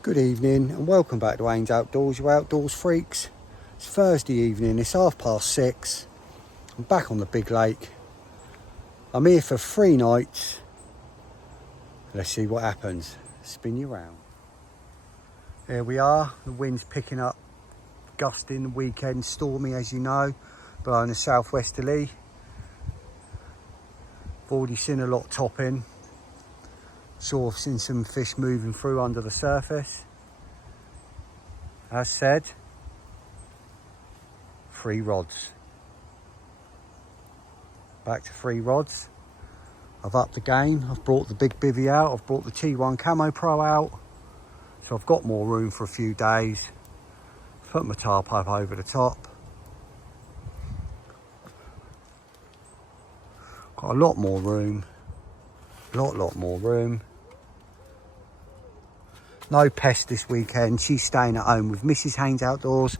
Good evening and welcome back to Ains Outdoors, you outdoors freaks. It's Thursday evening, it's 6:30. I'm back on the big lake. I'm here for 3 nights. Let's see what happens. Spin you round. Here we are, the wind's picking up, gusting the weekend, stormy as you know, blowing a southwesterly. I've already seen a lot topping. Sort of seen some fish moving through under the surface. As said, 3 rods. Back to 3 rods. I've upped the game. I've brought the big bivvy out. I've brought the T1 Camo Pro out. So I've got more room for a few days. Put my tarp up over the top. Got a lot more room. Lot more room. No pest this weekend. She's staying at home with Mrs. Haynes Outdoors.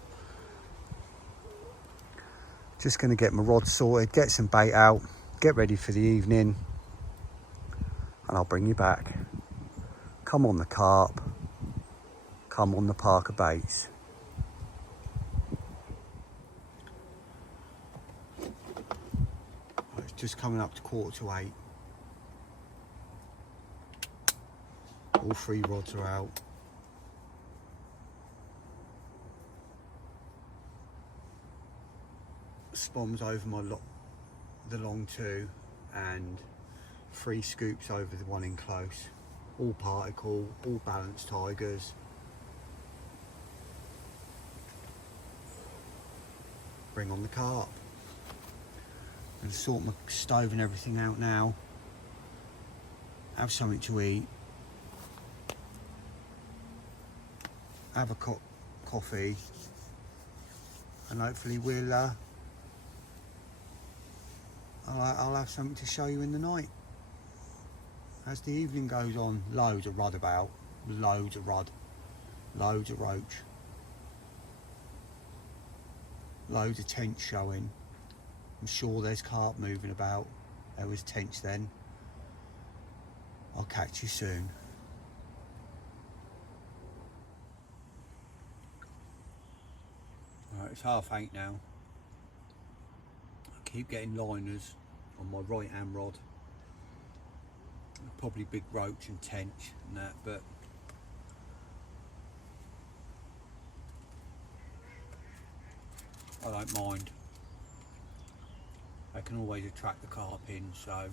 Just going to get my rod sorted, get some bait out, get ready for the evening, and I'll bring you back. Come on the carp, come on the Parker baits. It's just coming up to 7:45. All 3 rods are out. Spoms over the long 2 and 3 scoops over the 1 in close. All particle, all balanced tigers. Bring on the carp. I'm going to sort my stove and everything out now. Have something to eat. Have a coffee. And hopefully I'll have something to show you in the night. As the evening goes on, loads of rudd about, loads of rudd, loads of roach, loads of tench showing. I'm sure there's carp moving about. There was tench then. I'll catch you soon. Right, it's 8:30 now. I keep getting liners on my right hand rod. Probably big roach and tench and that, but I don't mind. They can always attract the carp in, so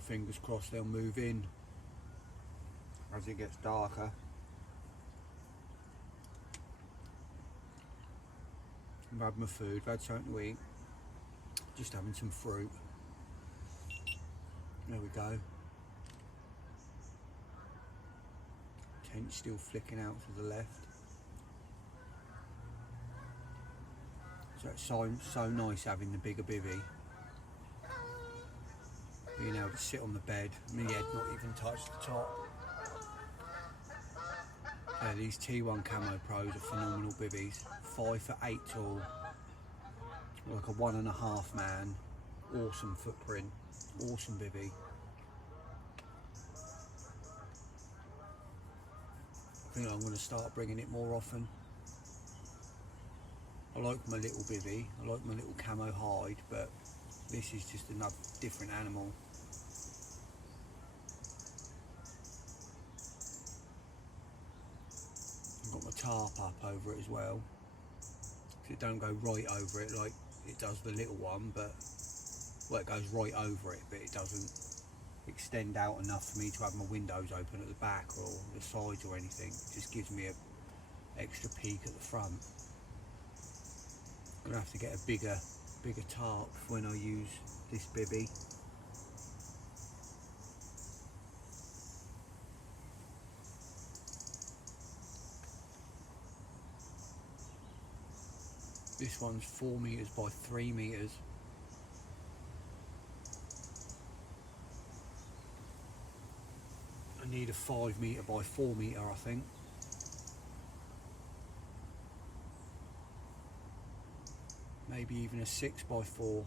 fingers crossed they'll move in as it gets darker. I've had my food, I've had something to eat, just having some fruit. There we go. Tench still flicking out to the left. So it's so nice having the bigger bivvy. Being able to sit on the bed, my head not even touch the top. Yeah, these T1 Camo Pros are phenomenal bivvies. 5 for 8 tall, like a 1.5 man. Awesome footprint, awesome bivvy. I think I'm going to start bringing it more often. I like my little bivvy, I like my little camo hide, but this is just another different animal. I've got my tarp up over it as well, so it don't go right over it like it does the little one, but well, it goes right over it, but it doesn't extend out enough for me to have my windows open at the back or the sides or anything. It just gives me an extra peek at the front. I'm gonna have to get a bigger tarp when I use this bivvy. This one's 4 meters by 3 meters. I need a 5 meter by 4 meter, I think. maybe even a 6x4.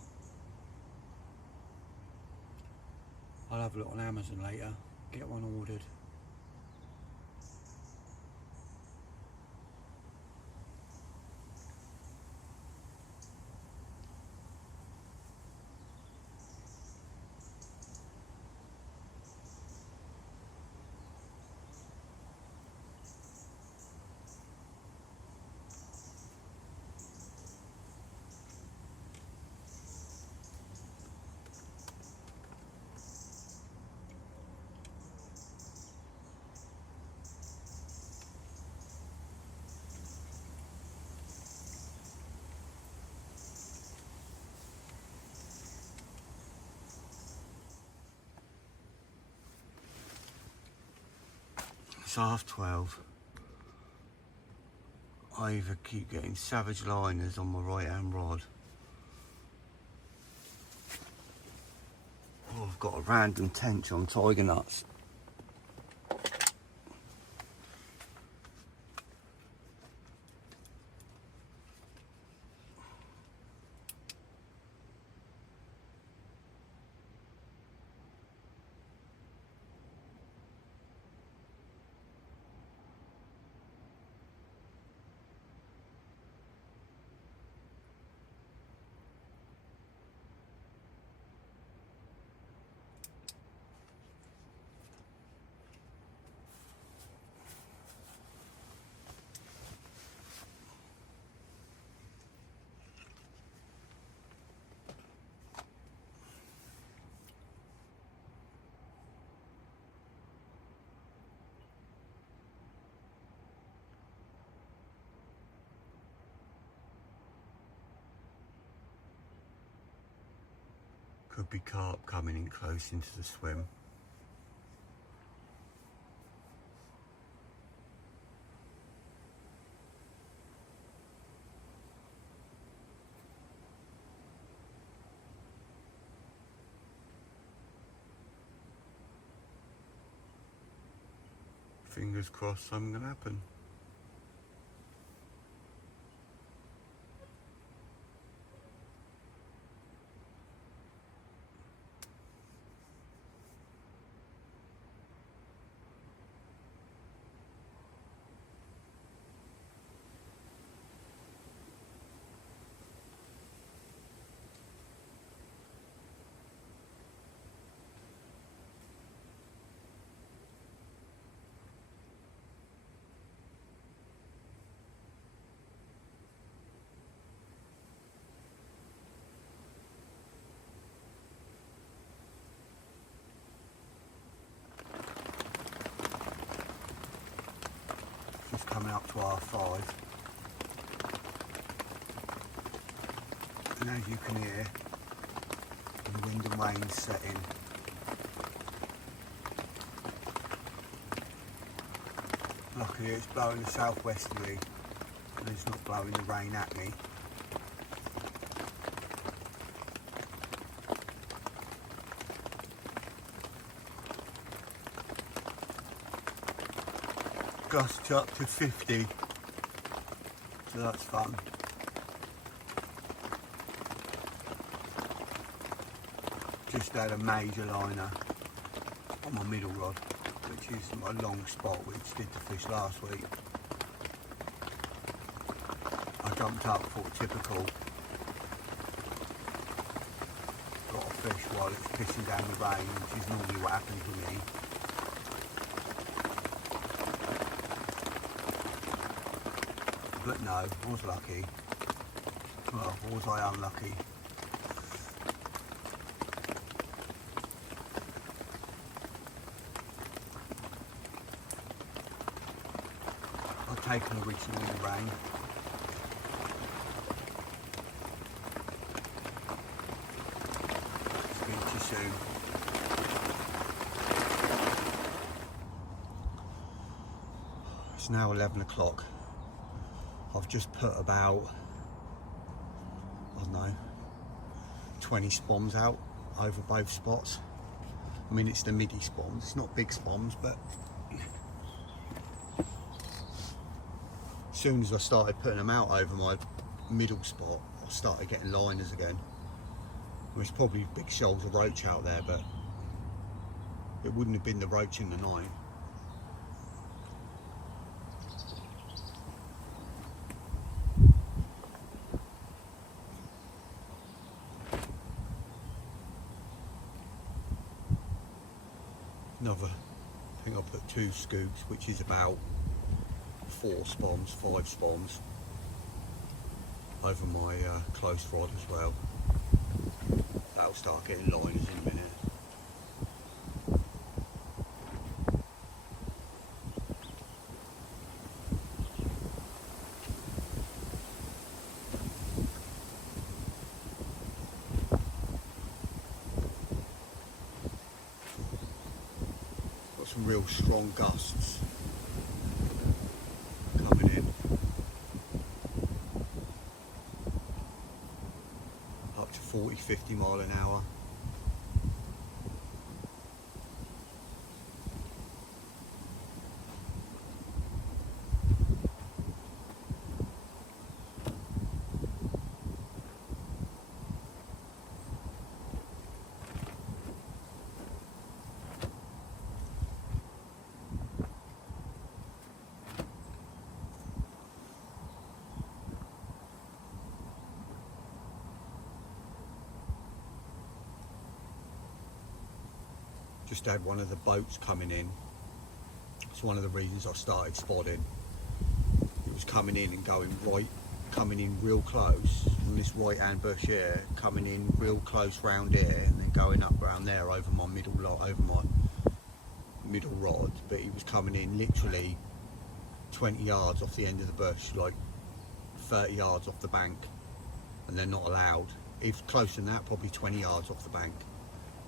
I'll have a look on Amazon later, get one ordered. It's 12:30. I either keep getting savage liners on my right hand rod, or I've got a random tench on tiger nuts. Could be carp coming in close into the swim. Fingers crossed something gonna happen. Just coming up to R5, and as you can hear, the wind and rain setting. Luckily it's blowing a southwesterly and it's not blowing the rain at me. Gusts up to 50, so that's fun. Just had a major liner on my middle rod, which is my long spot which did the fish last week. I jumped up, thought typical, got a fish while it's pissing down the rain, which is normally what happens to me. But no, I was lucky. Well, was I unlucky? I've taken originally the rain. Speak to you soon. It's now 11 o'clock. I've just put about, I don't know, 20 spoms out over both spots. I mean, it's the midi spoms, it's not big spoms, but as soon as I started putting them out over my middle spot, I started getting liners again. There's probably big shoals of roach out there, but it wouldn't have been the roach in the night. Another, I think I put 2 scoops, which is about 4 spawns, 5 spawns over my close rod as well. That'll start getting liners in a minute. Got some real strong gusts coming in. Up to 40-50 mile an hour. Just had one of the boats coming in. It's one of the reasons I started spotting. It was coming in and coming in real close on this right hand bush here, coming in real close round here, and then going up round there over my middle rod. But he was coming in literally 20 yards off the end of the bush, like 30 yards off the bank, and they're not allowed. If closer than that, probably 20 yards off the bank.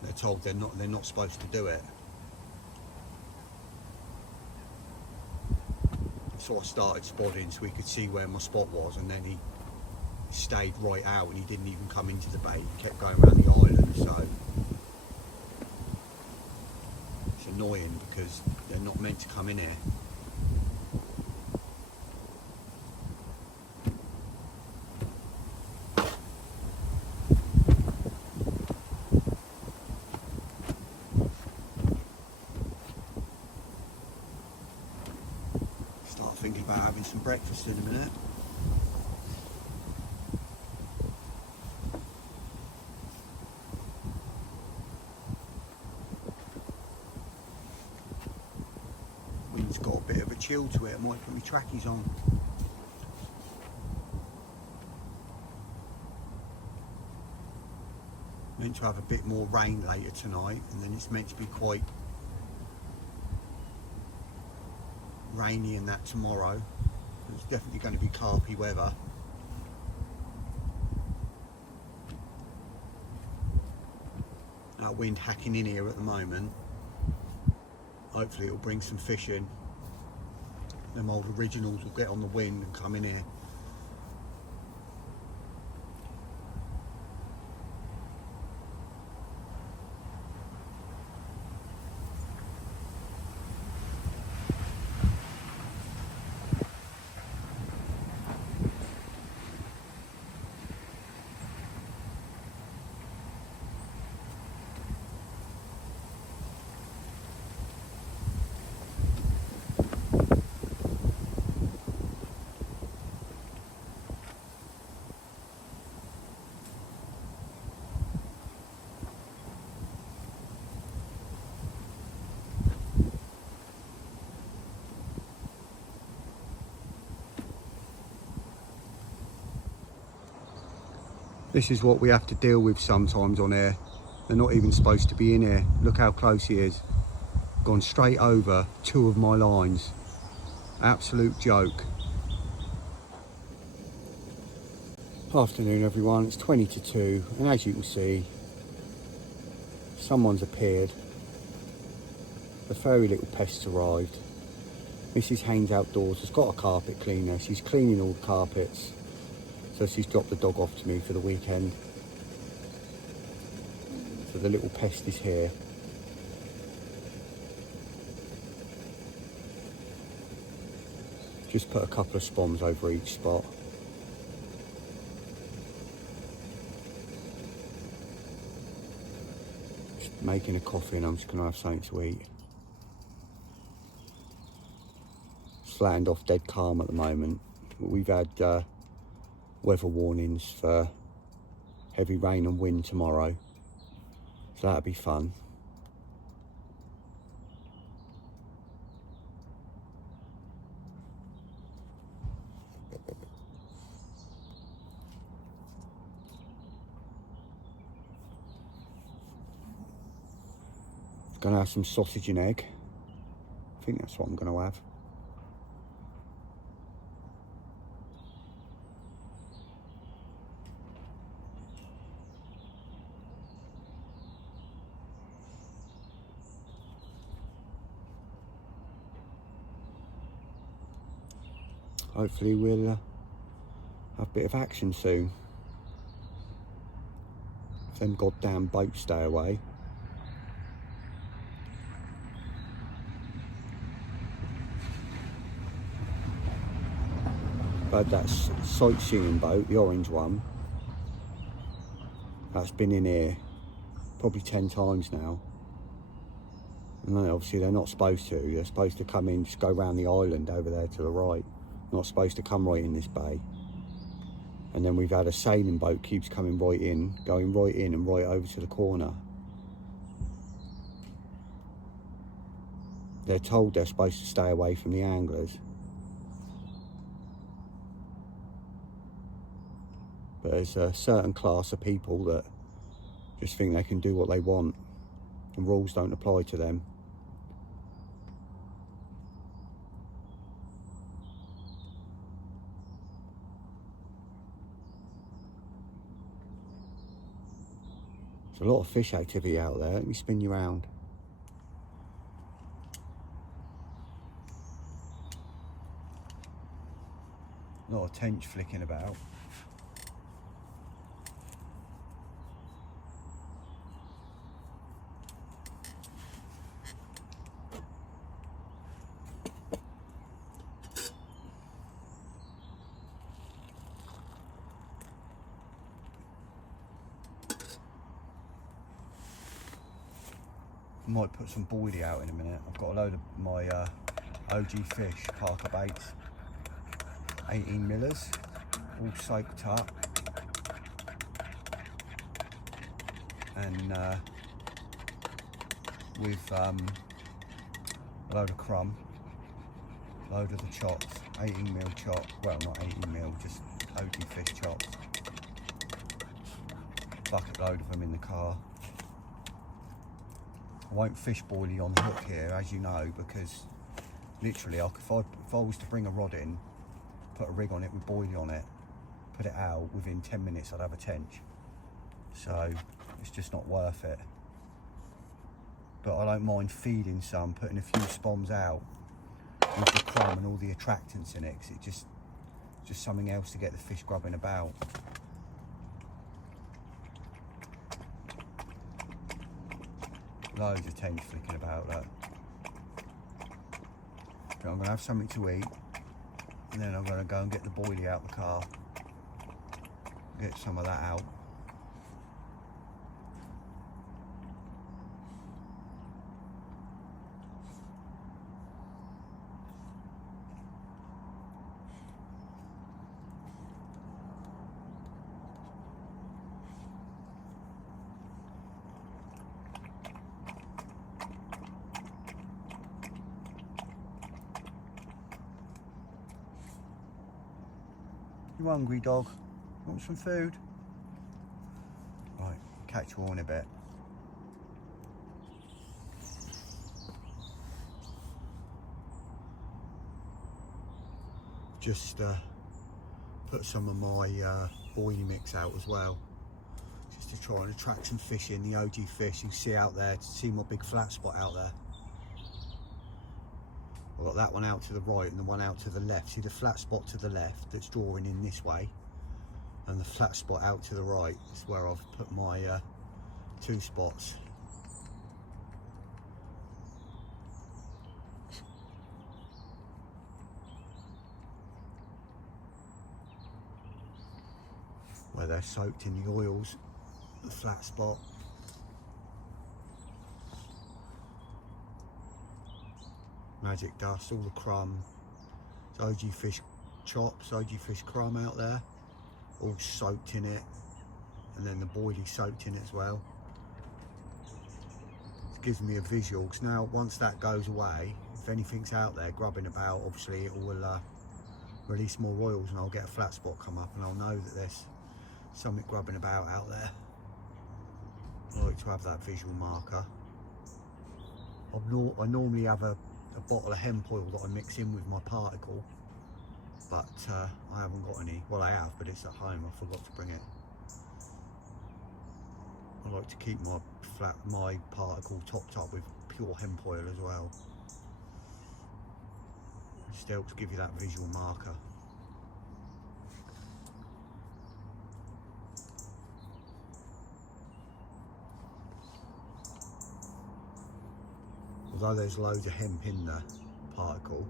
They're told they're not supposed to do it. So I started spotting so he could see where my spot was, and then he stayed right out and he didn't even come into the bay. He kept going around the island, so it's annoying because they're not meant to come in here. Thinking about having some breakfast in a minute. Wind's got a bit of a chill to it. I might put my trackies on. Meant to have a bit more rain later tonight, and then it's meant to be quite rainy and that tomorrow. It's definitely going to be carpy weather. That wind hacking in here at the moment. Hopefully it'll bring some fish in. Them old originals will get on the wind and come in here. This is what we have to deal with sometimes on here. They're not even supposed to be in here. Look how close he is. Gone straight over 2 of my lines. Absolute joke. Afternoon everyone, it's 20 to 2, and as you can see, someone's appeared. The furry little pest's arrived. Mrs. Haynes Outdoors has got a carpet cleaner. She's cleaning all the carpets. So she's dropped the dog off to me for the weekend. So the little pest is here. Just put a couple of spawns over each spot. making a coffee and I'm just going to have something to eat. It's flattened off dead calm at the moment. We've had weather warnings for heavy rain and wind tomorrow, so that'll be fun. Gonna have some sausage and egg. I think that's what I'm gonna have. Hopefully we'll have a bit of action soon. If them goddamn boats stay away. But that sightseeing boat, the orange one, that's been in here probably 10 times now. And then obviously they're not supposed to. They're supposed to come in, just go around the island over there to the right. Not supposed to come right in this bay. And then we've had a sailing boat keeps coming right in, going right in and right over to the corner. They're told they're supposed to stay away from the anglers. But there's a certain class of people that just think they can do what they want and rules don't apply to them. There's a lot of fish activity out there. Let me spin you around. A lot of tench flicking about. Might put some boilie out in a minute. I've got a load of my OG fish, Parker baits, 18 millers, all soaked up, and with a load of crumb, load of the chops, 18 mil chop, well not 18 mil, just OG fish chops, bucket load of them in the car. I won't fish boilie on the hook here, as you know, because literally if I was to bring a rod in, put a rig on it with boilie on it, put it out, within 10 minutes I'd have a tench. So it's just not worth it. But I don't mind feeding some, putting a few spoms out with the crumb and all the attractants in it, because it's just something else to get the fish grubbing about. Loads of tench flicking about, look. But I'm going to have something to eat, and then I'm going to go and get the boilie out the car, get some of that out. You hungry, dog? Want some food? Right, catch you all in a bit. Just put some of my boilie mix out as well, just to try and attract some fish in, the OG fish. You can see out there, to see my big flat spot out there. I've got that one out to the right and the one out to the left. See the flat spot to the left that's drawing in this way, and the flat spot out to the right is where I've put my two spots. Where they're soaked in the oils, the flat spot. magic dust, all the crumb. It's OG fish chops, OG fish crumb out there, all soaked in it, and then the boilie soaked in it as well. It gives me a visual, because now once that goes away, if anything's out there grubbing about, obviously it will release more oils, and I'll get a flat spot come up, and I'll know that there's something grubbing about out there. I like to have that visual marker. I normally have a bottle of hemp oil that I mix in with my particle, but I haven't got any. Well, I have, but it's at home. I forgot to bring it. I like to keep my particle topped up with pure hemp oil as well. It just helps give you that visual marker. Although there's loads of hemp in the particle,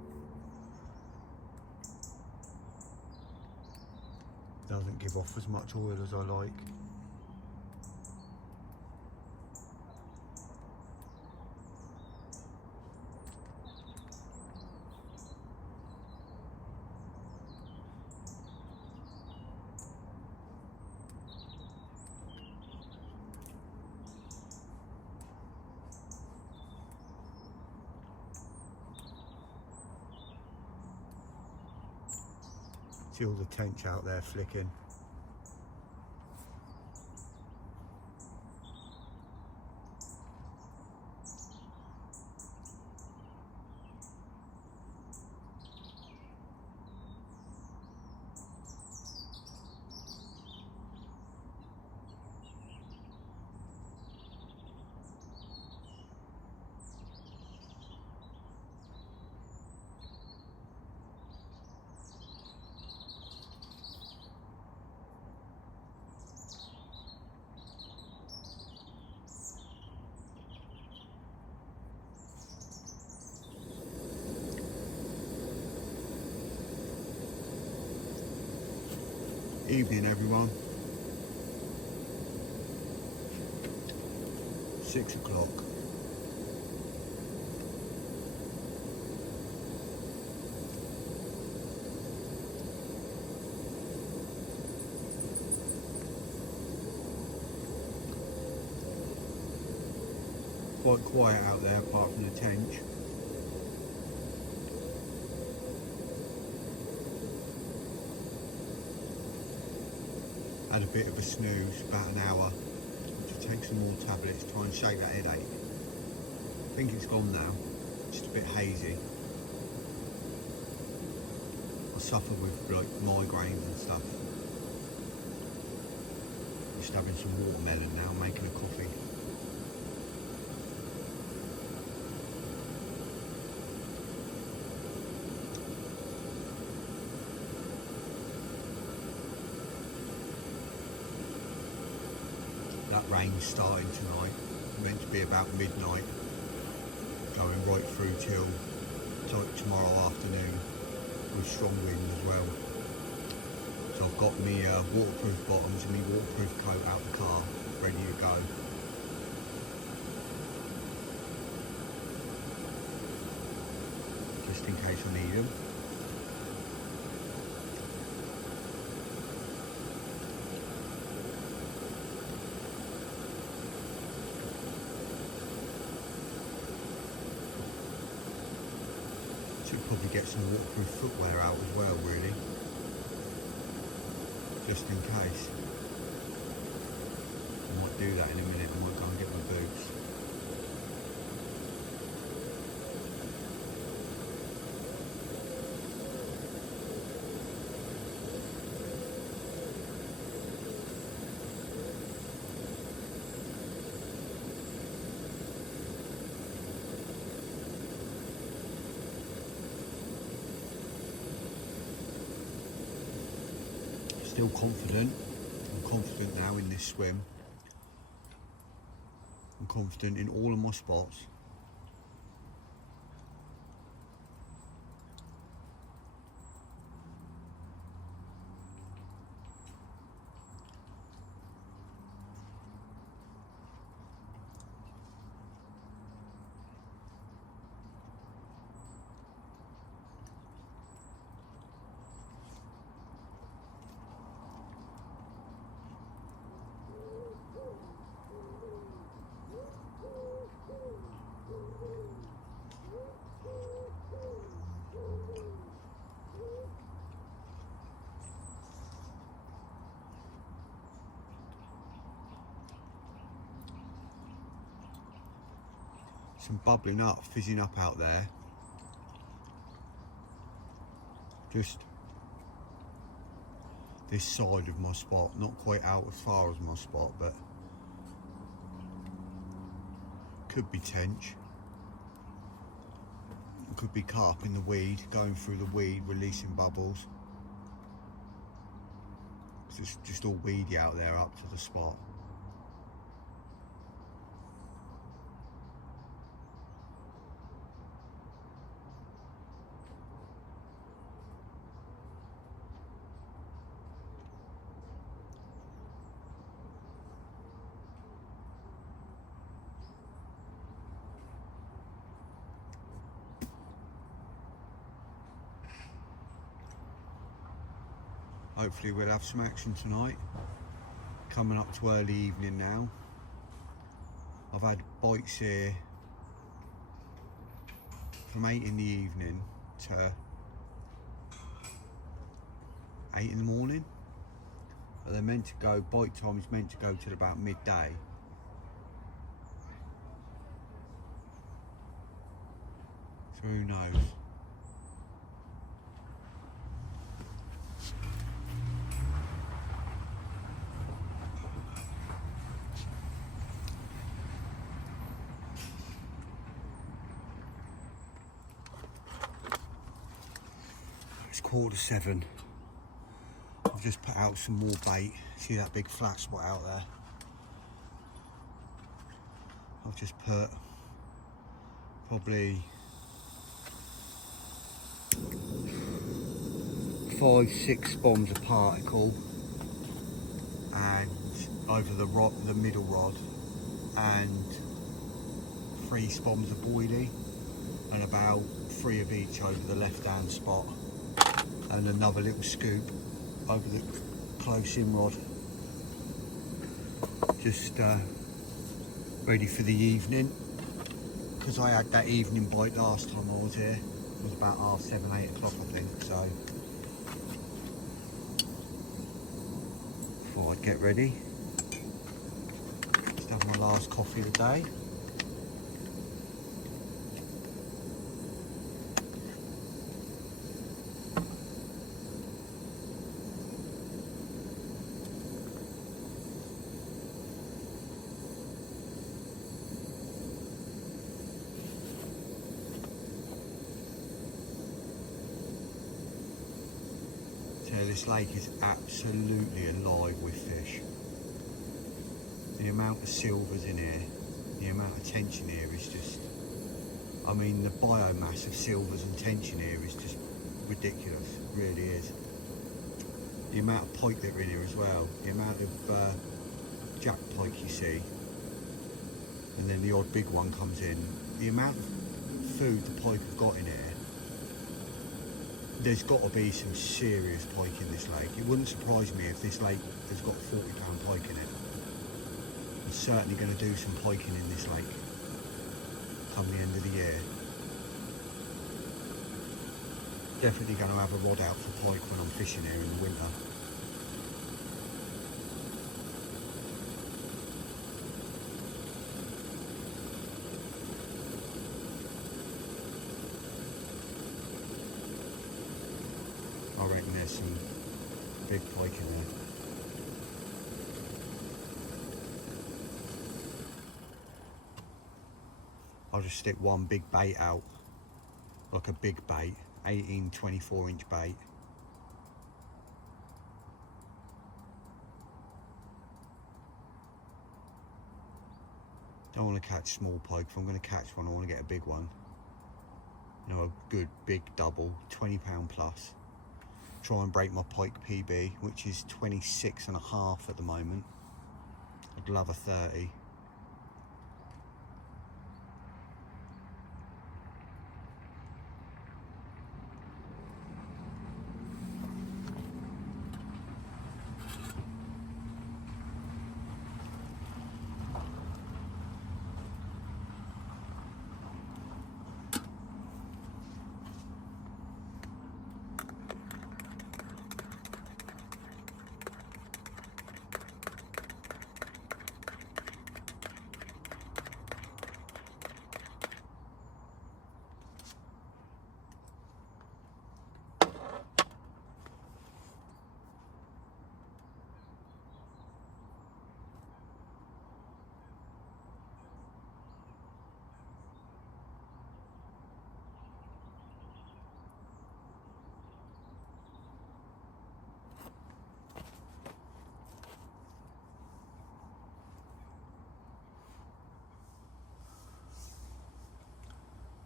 it doesn't give off as much oil as I like. See all the tench out there flicking. Evening everyone, 6 o'clock. Quite quiet out there apart from the tench. Had a bit of a snooze, about an hour, to take some more tablets, try and shake that headache. I think it's gone now, just a bit hazy. I suffer with like migraines and stuff. Just having some watermelon now, making a coffee. That rain's starting tonight, meant to be about midnight, going right through till tomorrow afternoon, with strong wind as well. So I've got my waterproof bottoms and my waterproof coat out the car, ready to go. Just in case I need them. Should probably get some waterproof footwear out as well, really, just in case. I might do that in a minute. I might go and get my boots. Still confident. I'm confident now in this swim. I'm confident in all of my spots. some bubbling up, fizzing up out there. Just this side of my spot, not quite out as far as my spot, but could be tench. Could be carp in the weed, going through the weed, releasing bubbles. It's just all weedy out there up to the spot. Hopefully we'll have some action tonight. Coming up to early evening now. I've had bites here from 8 in the evening to 8 in the morning. But they're meant to go, bite time is meant to go till about midday. So who knows? It's 7:15. I've just put out some more bait. See that big flat spot out there? I've just put probably 5-6 bombs of particle and over the rod, the middle rod, and 3 bombs of boilie, and about 3 of each over the left hand spot, and another little scoop over the close in rod. Just ready for the evening, because I had that evening bite last time I was here. It was about 7:30, 8 o'clock I think, so thought I'd get ready. Just have my last coffee of the day. This lake is absolutely alive with fish. The amount of silvers in here, the amount of tension here is just, I mean, the biomass of silvers and tension here is just ridiculous, it really is. The amount of pike that are in here as well, the amount of jack pike you see, and then the odd big one comes in. The amount of food the pike have got in here, there's got to be some serious pike in this lake. It wouldn't surprise me if this lake has got 40-pound pike in it. I'm certainly going to do some piking in this lake come the end of the year. Definitely going to have a rod out for pike when I'm fishing here in the winter. I reckon there's some big pike in there. I'll just stick one big bait out, like a big bait, 18, 24-inch bait. Don't want to catch small pike. If I'm going to catch one, I want to get a big one. You know, a good big double, 20-pound plus. Try and break my pike PB, which is 26.5 at the moment. I'd love a 30.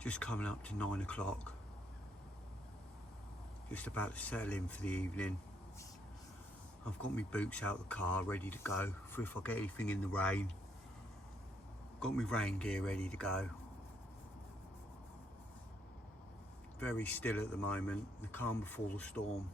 Just coming up to 9 o'clock. Just about to settle in for the evening. I've got my boots out of the car ready to go for if I get anything in the rain. Got my rain gear ready to go. Very still at the moment, the calm before the storm.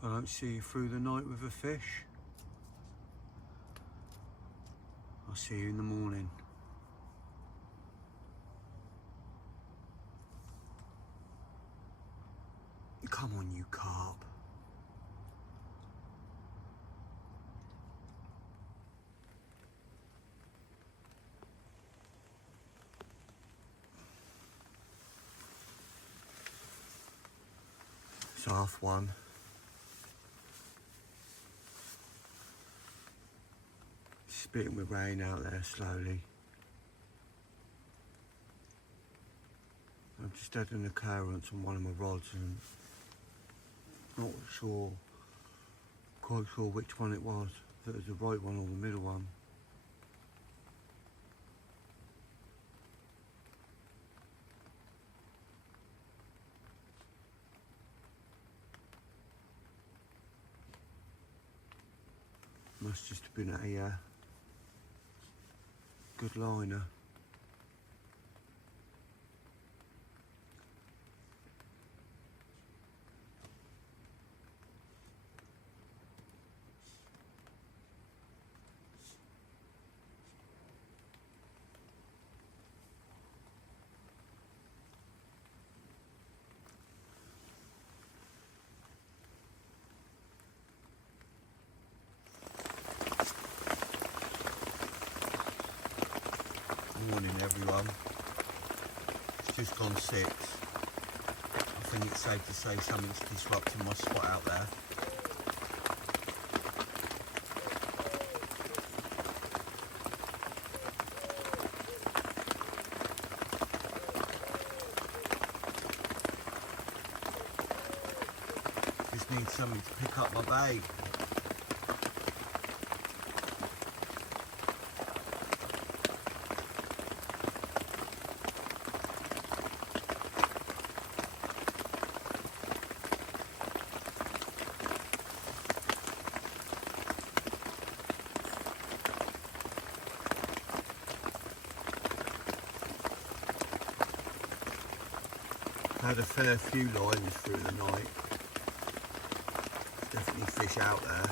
If I don't see you through the night with a fish, I'll see you in the morning. Come on, you carp. It's 1:30. Spitting with rain out there slowly. I've just had an occurrence on one of my rods and not quite sure which one it was. If it was the right one or the middle one. Must just have been a good liner. Morning everyone, it's just gone 6. I think it's safe to say something's disrupting my spot out there. Just need something to pick up my bait. Had a fair few lines through the night. Definitely fish out there.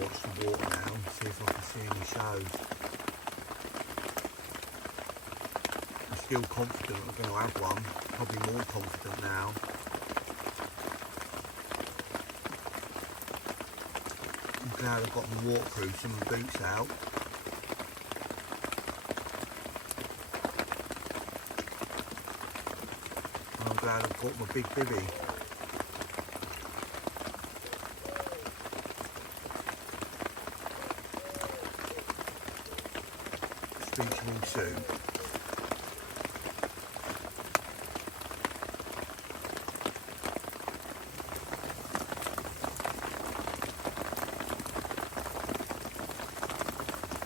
Watch the water now and see if I can see any shows. I'm still confident I'm going to have one, probably more confident now. I'm glad I've got my waterproofs and my boots out. And I'm glad I've got my big bivvy. Speak to you all soon.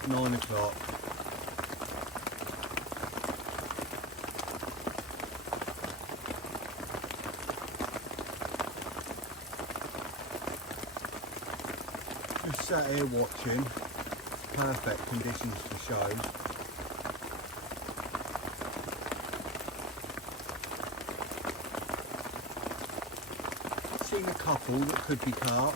Nine o'clock. Just sat here watching. Perfect conditions for shows. Seen a couple that could be carp.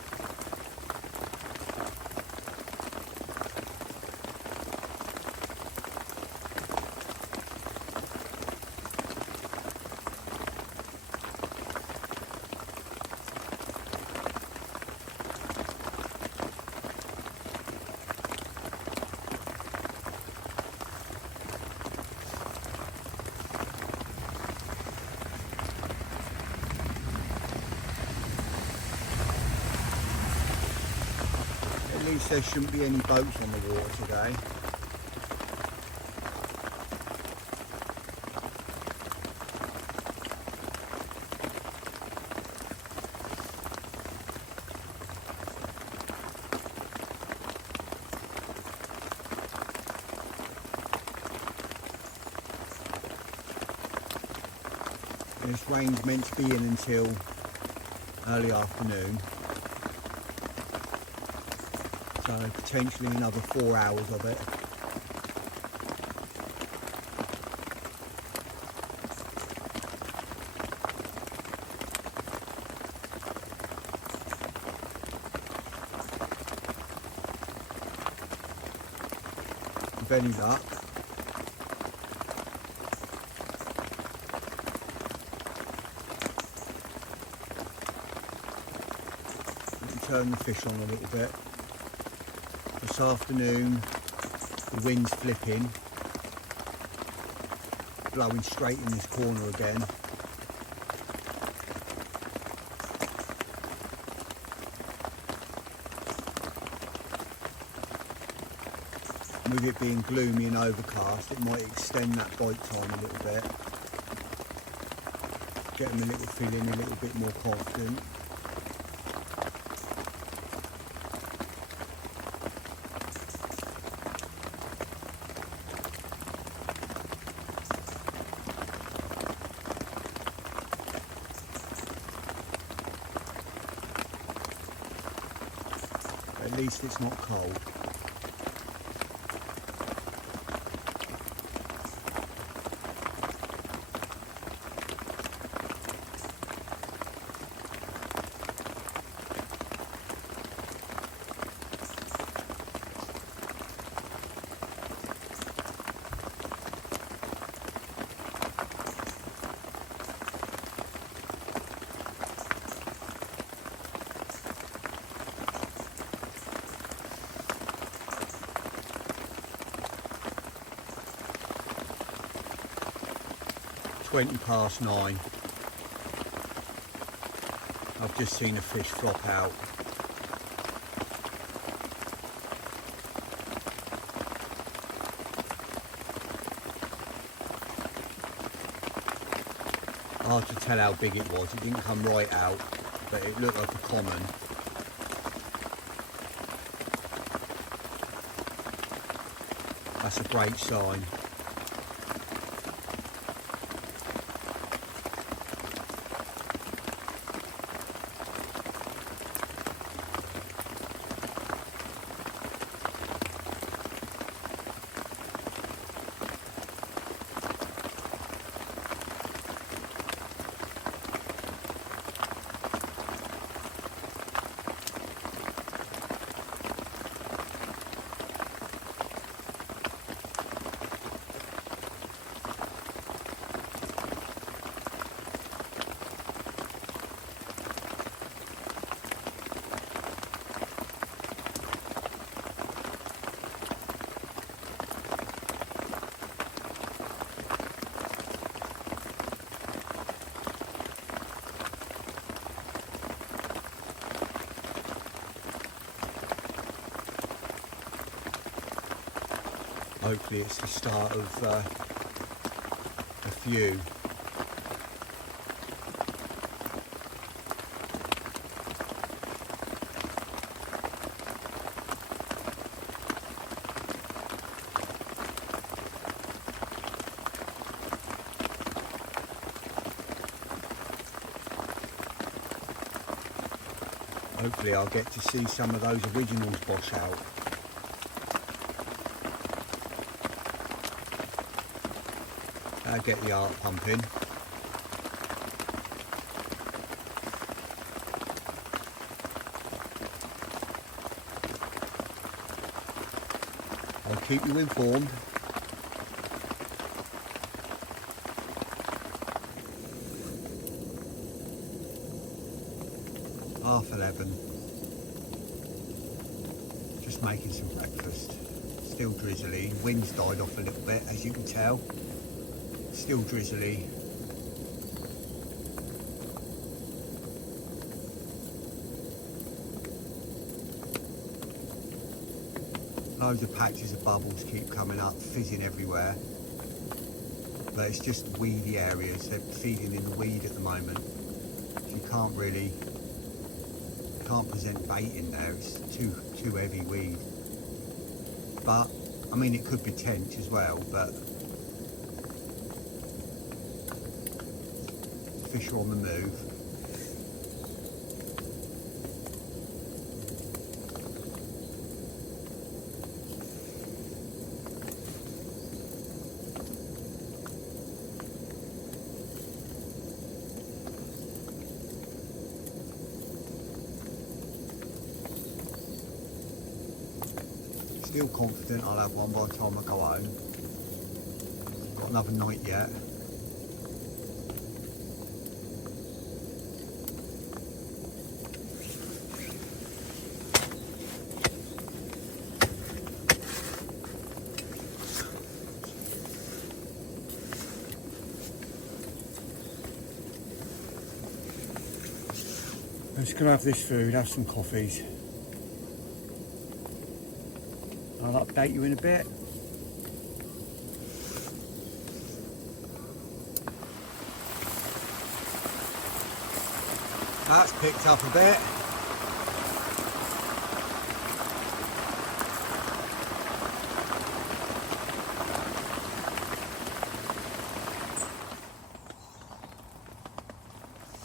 noticed there shouldn't be any boats on the water today. This rain's meant to be in until early afternoon, so potentially another 4 hours of it. With any luck, turn the fish on a little bit. This afternoon the wind's flipping, blowing straight in this corner again. With it being gloomy and overcast, it might extend that bite time a little bit, get them feeling a little bit more confident. At least it's not cold. (9:20). I've just seen a fish flop out. Hard to tell how big it was. It didn't come right out, but it looked like a common. That's a great sign. Hopefully it's the start of a few. Hopefully I'll get to see some of those originals wash out. That'll get the heart pumping. I'll keep you informed. Half 11. Just making some breakfast. Still drizzly. Wind's died off a little bit, as you can tell. Still drizzly. Loads of patches of bubbles keep coming up, fizzing everywhere. But it's just weedy areas. They're feeding in the weed at the moment. You can't present bait in there. It's too heavy weed. But I mean, it could be tench as well. But fish are on the move. Still confident I'll have one by the time I go home. Got another night yet. I'm just going to have this food, have some coffees. I'll update you in a bit. That's picked up a bit.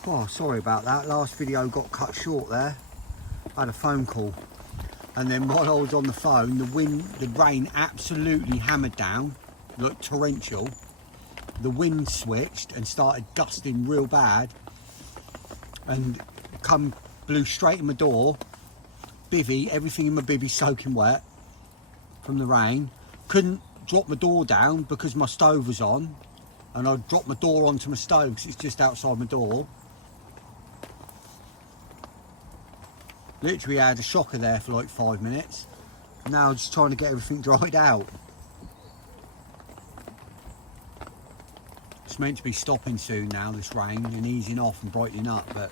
Oh, sorry about that. Last video got cut short there. I had a phone call. And then while I was on the phone, the rain absolutely hammered down, looked torrential. The wind switched and started gusting real bad, and blew straight in my door. Bivvy, everything in my bivvy soaking wet from the rain. Couldn't drop my door down because my stove was on, and I dropped my door onto my stove because it's just outside my door. Literally had a shocker there for like 5 minutes. Now just trying to get everything dried out. It's meant to be stopping soon now, this rain, and easing off and brightening up, but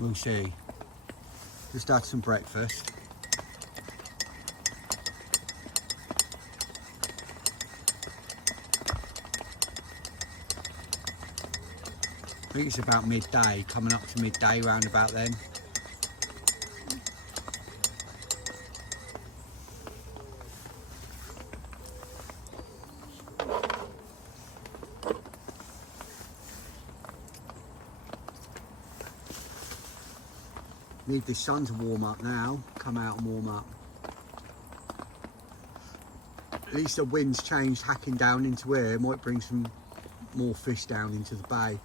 we'll see. Just had some breakfast. I think it's about midday, coming up to midday round about then. Need the sun to warm up now, come out and warm up. At least the wind's changed, hacking down into here, might bring some more fish down into the bay.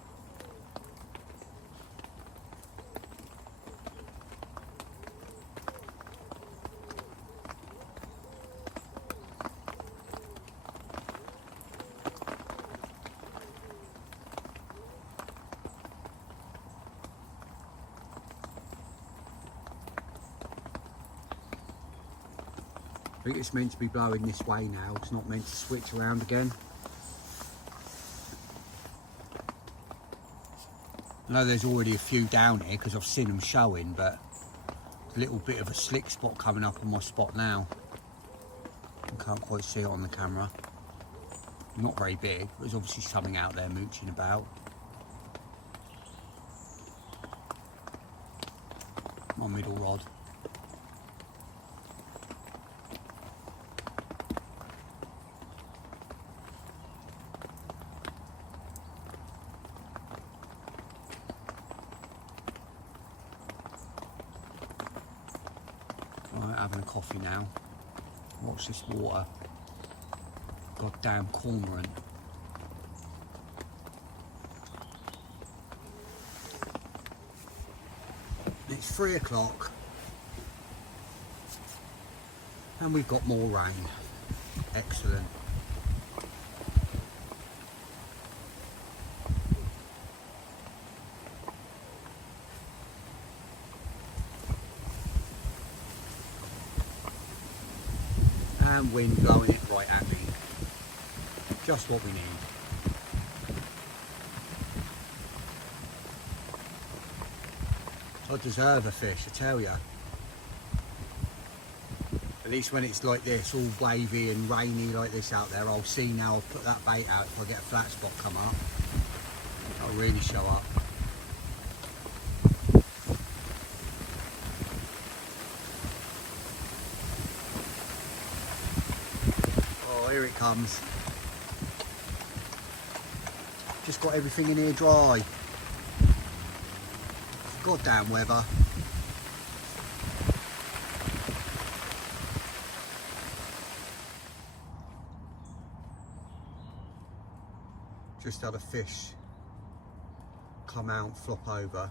I think it's meant to be blowing this way now, it's not meant to switch around again. I know there's already a few down here because I've seen them showing, but a little bit of a slick spot coming up on my spot now. I can't quite see it on the camera. Not very big, but there's obviously something out there mooching about. My middle rod. Right, having a coffee now. Watch this water. Goddamn cormorant. It's 3 o'clock and we've got more rain. Excellent. And wind blowing it right at me. Just what we need. I deserve a fish, I tell you. At At least when it's like this, all wavy and rainy like this out there, I'll see now. I'll put that bait out if I get a flat spot come up. I'll really show up. Oh, here it comes. Just got everything in here dry. Goddamn weather. Just had a fish come out, flop over,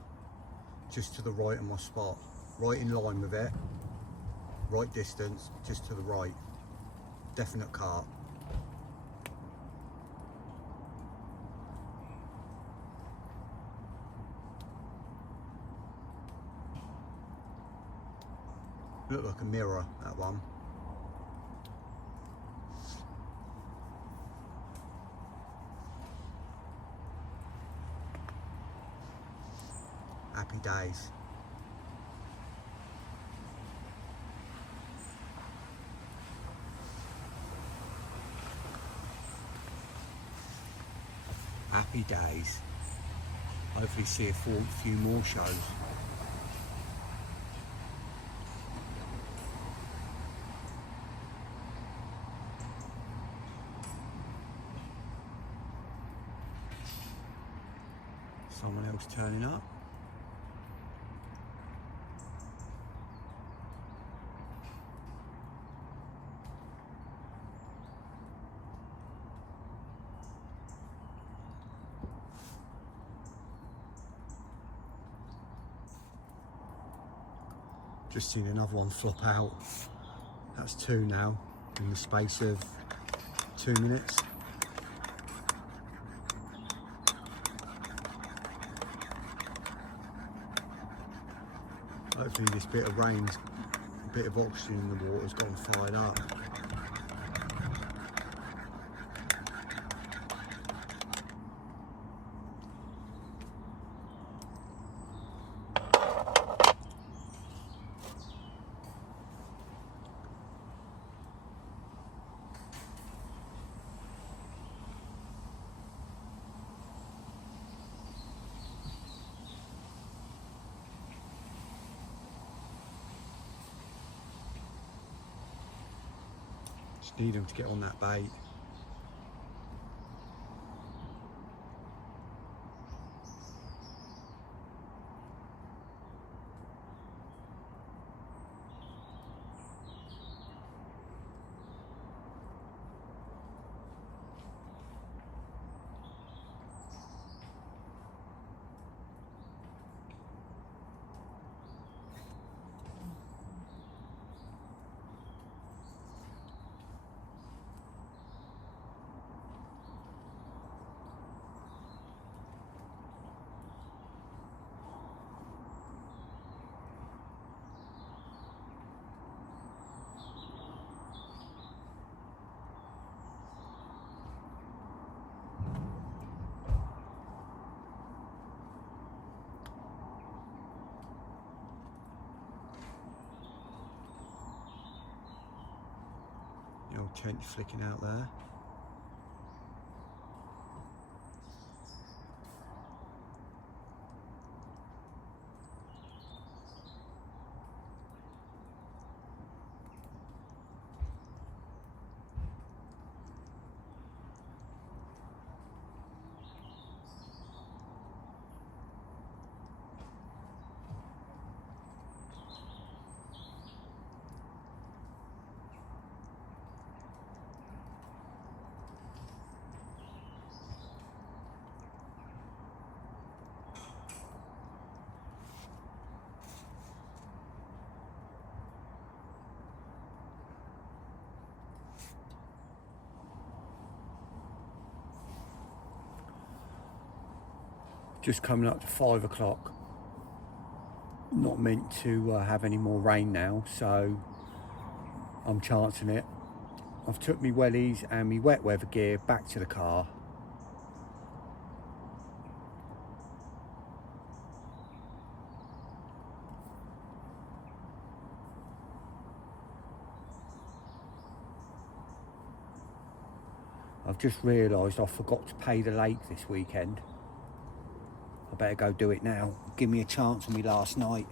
just to the right of my spot. Right in line with it. Right distance, just to the right. Definite carp. Looked like a mirror, that one. Happy days. Happy days. Hopefully see a few more shows. Someone else turning up. Just seen another one flop out. That's two now in the space of 2 minutes. Hopefully this bit of rain's, a bit of oxygen in the water's gotten fired up. Just need them to get on that bait. The old tent flicking out there. Just coming up to 5 o'clock. Not meant to have any more rain now, so I'm chancing it. I've took me wellies and me wet weather gear back to the car. just realised I forgot to pay the lake this weekend. I better go do it now. Give me a chance on me last night.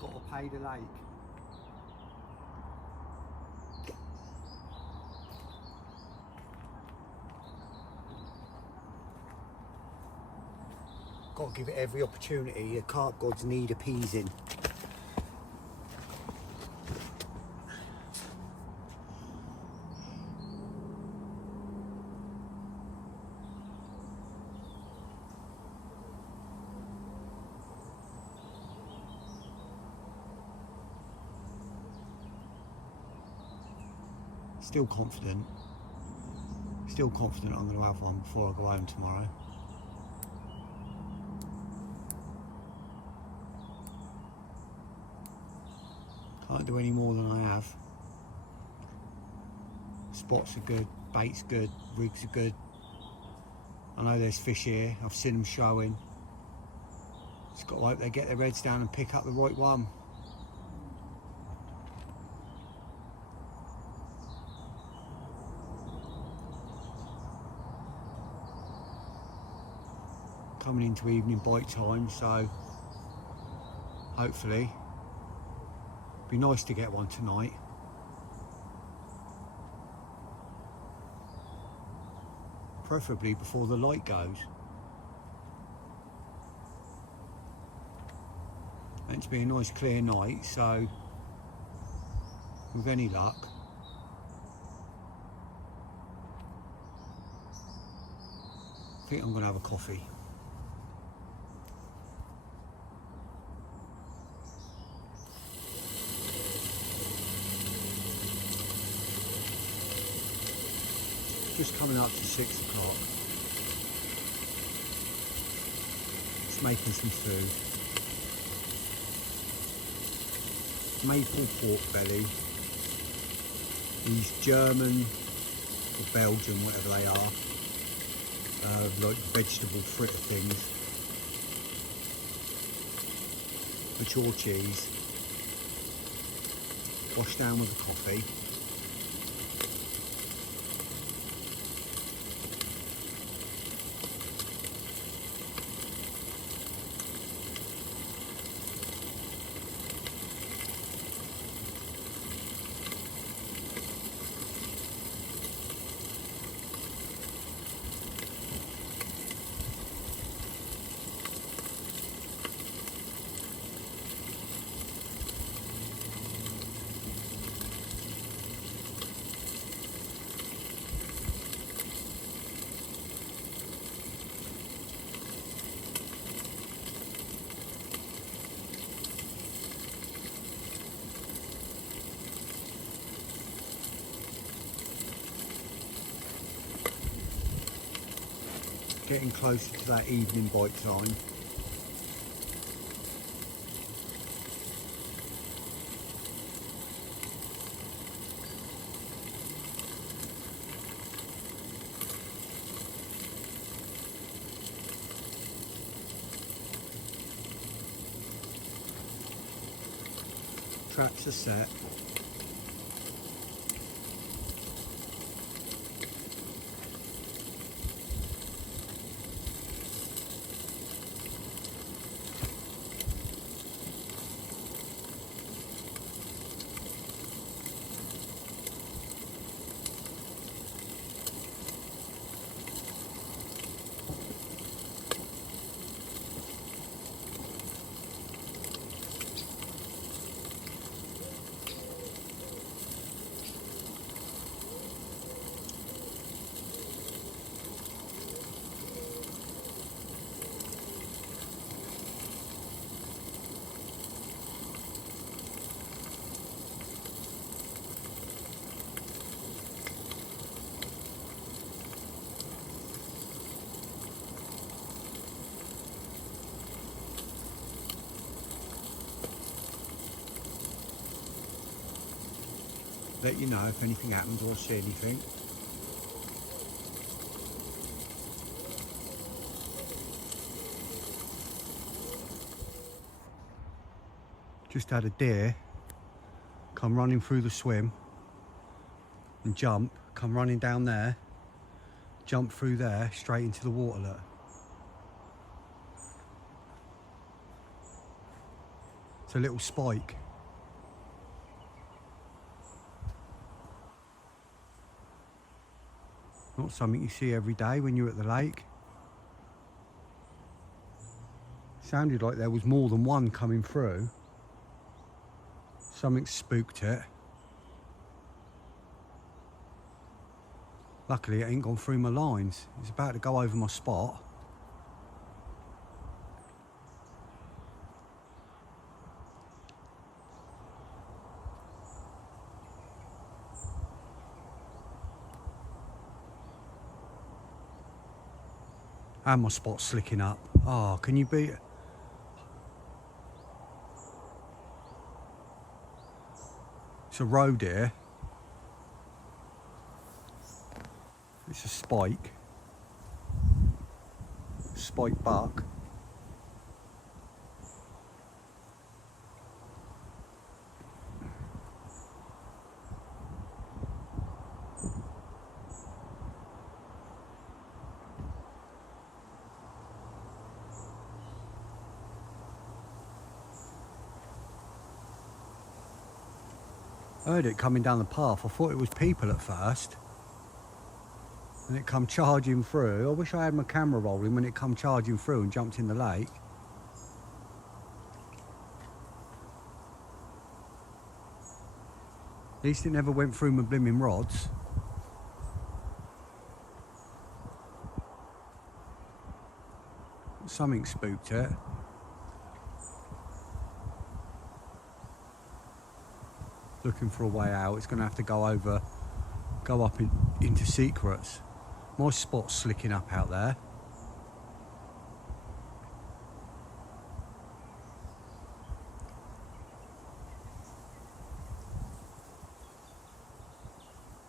Got to pay the lake. Got to give it every opportunity. The carp gods need appeasing. Still confident I'm going to have one before I go home tomorrow. Can't do any more than I have. Spots are good, bait's good, rigs are good. I know there's fish here, I've seen them showing. Just got to hope they get their heads down and pick up the right one. Coming into evening bite time, so hopefully be nice to get one tonight. Preferably before the light goes. Meant to be a nice clear night, so with any luck I think I'm going to have a coffee. Just coming up to 6 o'clock. Just making some food. Maple pork belly. These German or Belgian, whatever they are, like vegetable fritter things. Mature cheese. Washed down with a coffee. Getting closer to that evening bite time. Traps are set. Let you know if anything happens or I see anything. Just had a deer come running through the swim and jump, come running down there, jump through there, straight into the water. Look. It's a little spike. Not something you see every day when you're at the lake. Sounded like there was more than one coming through. Something spooked it. Luckily it ain't gone through my lines. It's about to go over my spot. And my spot's slicking up. Oh, can you beat it? It's a roe deer. It's a spike buck. I heard it coming down the path. I thought it was people at first. And it come charging through. I wish I had my camera rolling when it come charging through and jumped in the lake. At least it never went through my blimmin' rods. Something spooked it. Looking for a way out. It's going to have to go up into secrets. My spot's slicking up out there.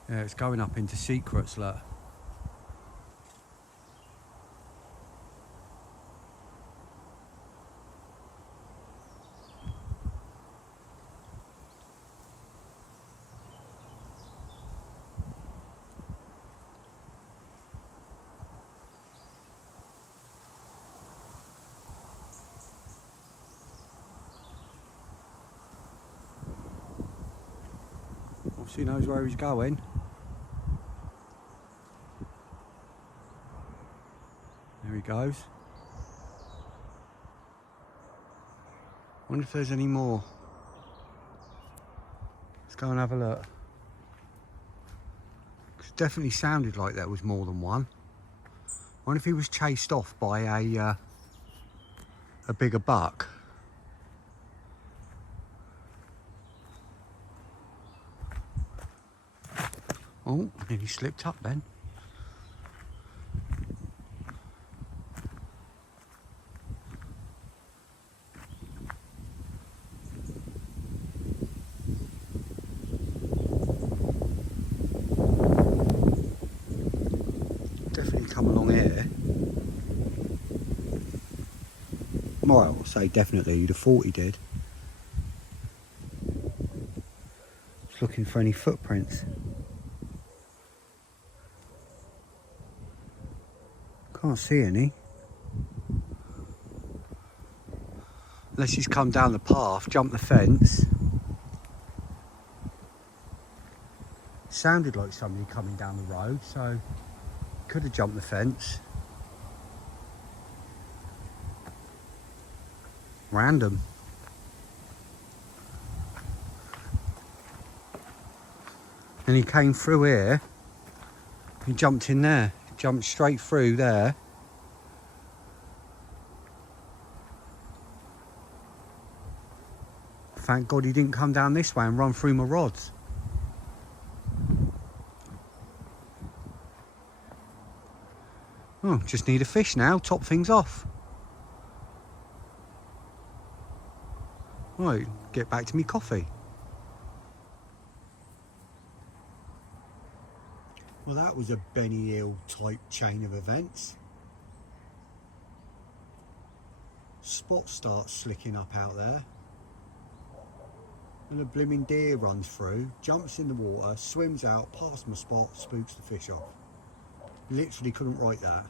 Yeah, it's going up into secrets, look. Obviously knows where he's going. There he goes. Wonder if there's any more. Let's go and have a look. It definitely sounded like there was more than one. Wonder if he was chased off by a bigger buck. Oh, nearly slipped up then. Definitely come along here. Well, I'll say definitely, you'd have thought he did. Just looking for any footprints. Can't see any. Unless he's come down the path, jumped the fence. Sounded like somebody coming down the road, so could have jumped the fence. Random. And he came through here. He jumped in there. Jumped straight through there. Thank God he didn't come down this way and run through my rods. Oh, just need a fish now, top things off. Right, get back to me coffee. Well, that was a Benny Hill type chain of events. Spot starts slicking up out there. and a blimmin' deer runs through, jumps in the water, swims out, past my spot, spooks the fish off. Literally couldn't write that.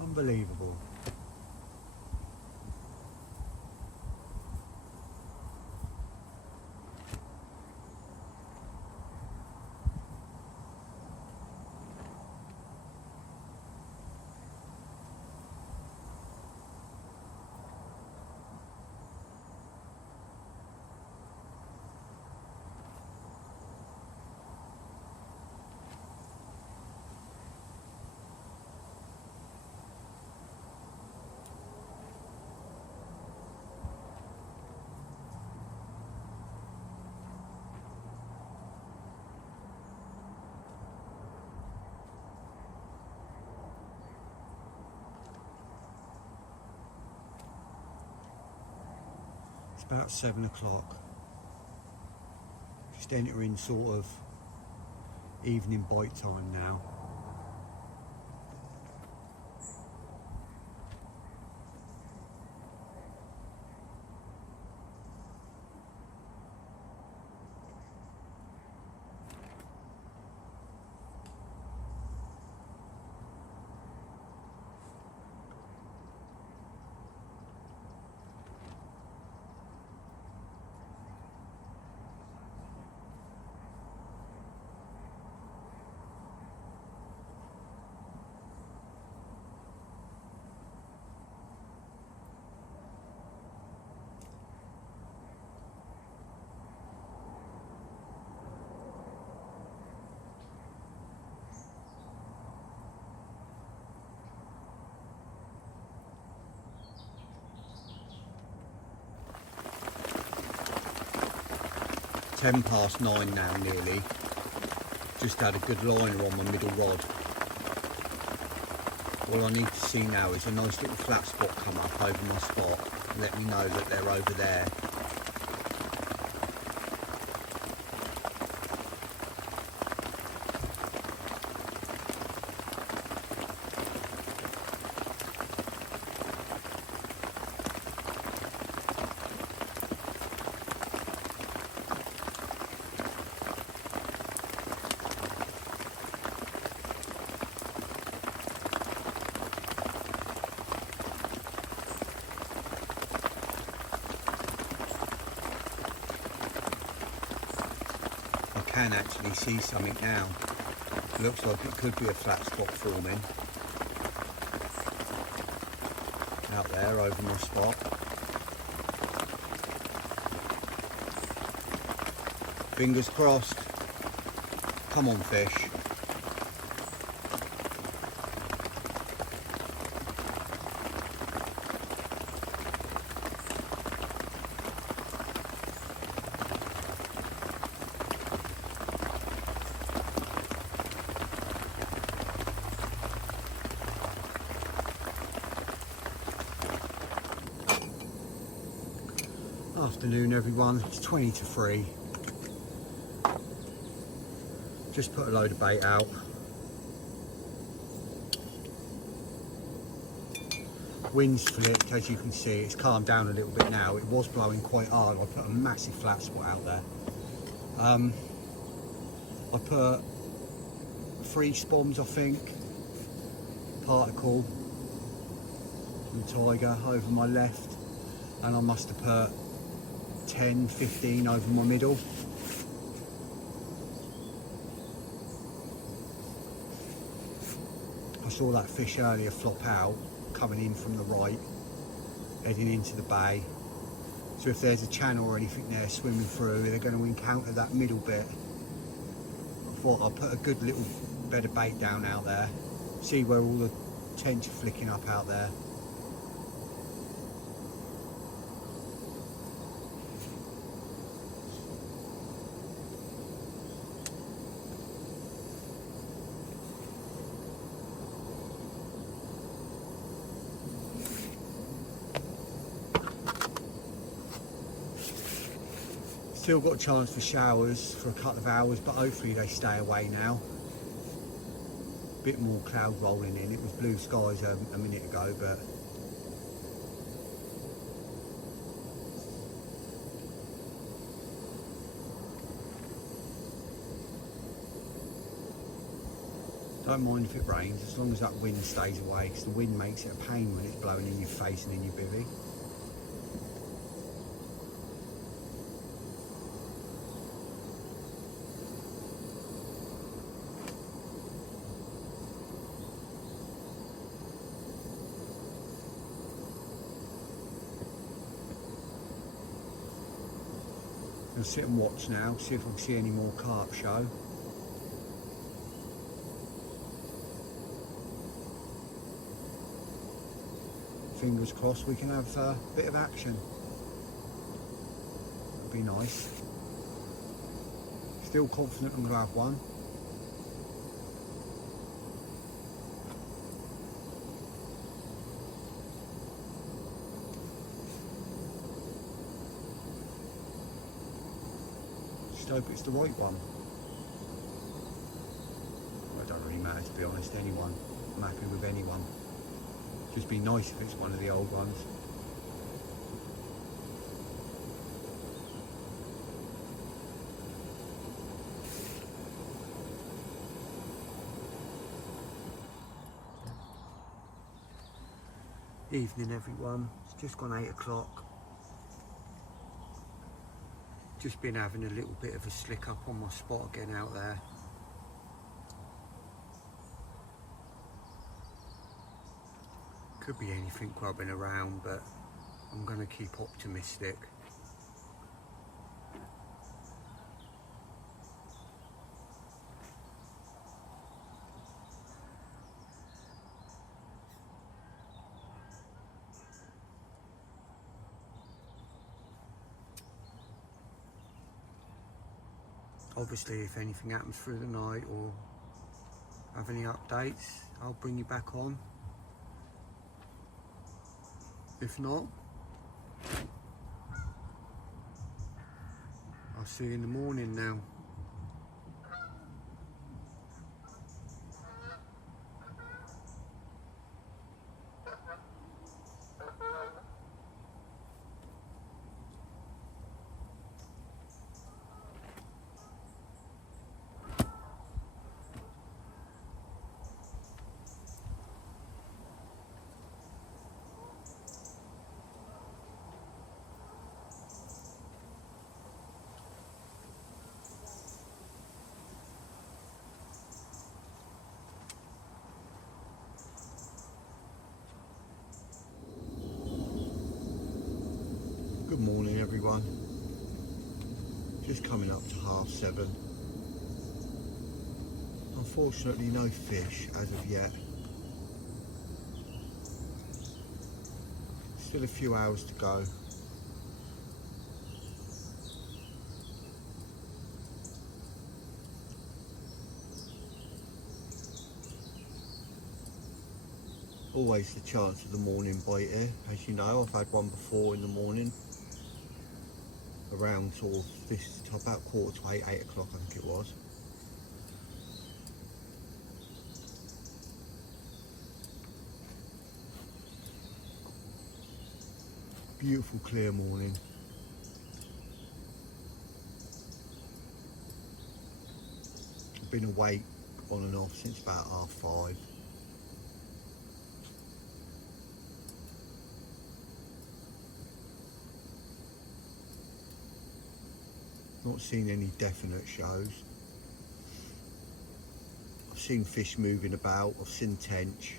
Unbelievable. It's about 7 o'clock. Just entering sort of evening bite time now. (10:09) now nearly. Just had a good liner on my middle rod. All I need to see now is a nice little flat spot come up over my spot. Let me know that they're over there. Can actually see something now. Looks like it could be a flat spot forming out there over my spot. Fingers crossed. Come on, fish. Afternoon everyone, it's 20 to 3. Just put a load of bait out. Wind's flipped, as you can see. It's calmed down a little bit now. It was blowing quite hard. I put a massive flat spot out there. I put 3 spoms, I think, particle and tiger over my left, and I must have put 10, 15 over my middle. I saw that fish earlier flop out, coming in from the right, heading into the bay. So if there's a channel or anything there swimming through, they're going to encounter that middle bit. I thought I'd put a good little bed of bait down out there, see where all the tench are flicking up out there. Still got a chance for showers for a couple of hours, but hopefully they stay away now. Bit more cloud rolling in. It was blue skies a minute ago, but don't mind if it rains, as long as that wind stays away, because the wind makes it a pain when it's blowing in your face and in your bivvy. I'll sit and watch now, see if I can see any more carp show. Fingers crossed we can have a bit of action. That'd be nice. Still confident I'm going to have one. Just hope it's the right one. Well, it don't really matter, to be honest. Anyone. I'm happy with anyone. Just be nice if it's one of the old ones. Evening everyone, it's just gone 8 o'clock. Just been having a little bit of a slick up on my spot again out there. Could be anything grubbing around, but I'm going to keep optimistic. Obviously, if anything happens through the night or have any updates, I'll bring you back on. If not, I'll see you in the morning now. Good morning everyone. Just coming up to 7:30. Unfortunately no fish as of yet. Still a few hours to go. Always the chance of the morning bite here. As you know, I've had one before in the morning. Around sort of this, about 7:45, 8 o'clock I think it was. Beautiful clear morning. I've been awake on and off since about 5:30. Not seen any definite shows. I've seen fish moving about, I've seen tench,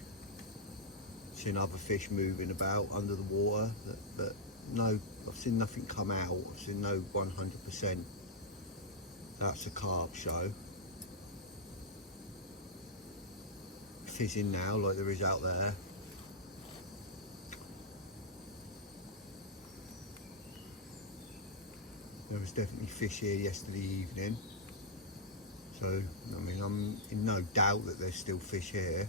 seen other fish moving about under the water, but no, I've seen nothing come out. I've seen no 100% that's a carp show. Fizzing now like there is out there. There was definitely fish here yesterday evening, so I mean I'm in no doubt that there's still fish here.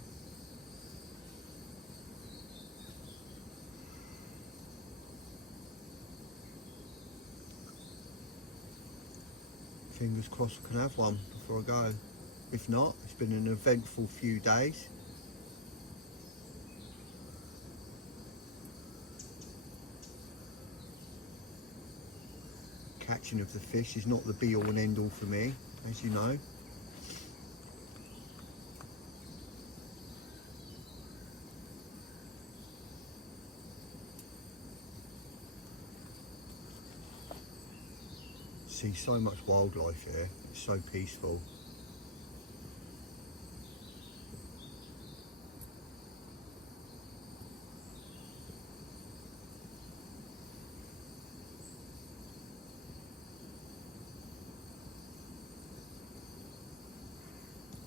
Fingers crossed I can have one before I go. If not, it's been an eventful few days. Catching of the fish is not the be all and end all for me, as you know. See so much wildlife here, it's so peaceful.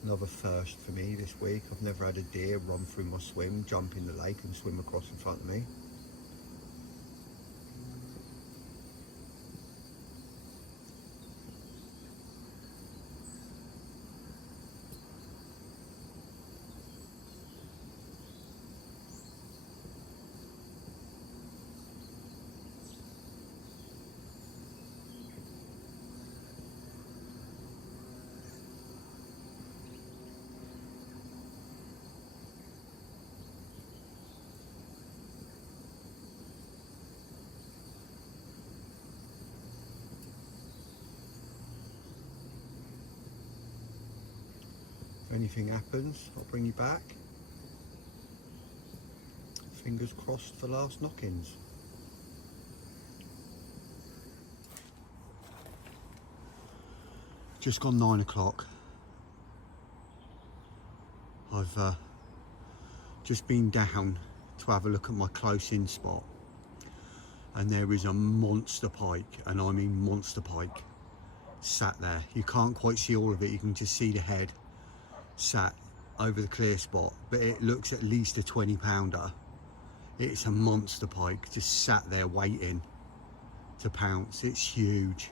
Another first for me this week. I've never had a deer run through my swim, jump in the lake and swim across in front of me. If anything happens, I'll bring you back. Fingers crossed for last knock-ins. Just gone 9 o'clock. I've just been down to have a look at my close-in spot, and there is a monster pike, and I mean monster pike, sat there. You can't quite see all of it, you can just see the head sat over the clear spot, but it looks at least a 20-pounder. It's a monster pike, just sat there waiting to pounce. It's huge.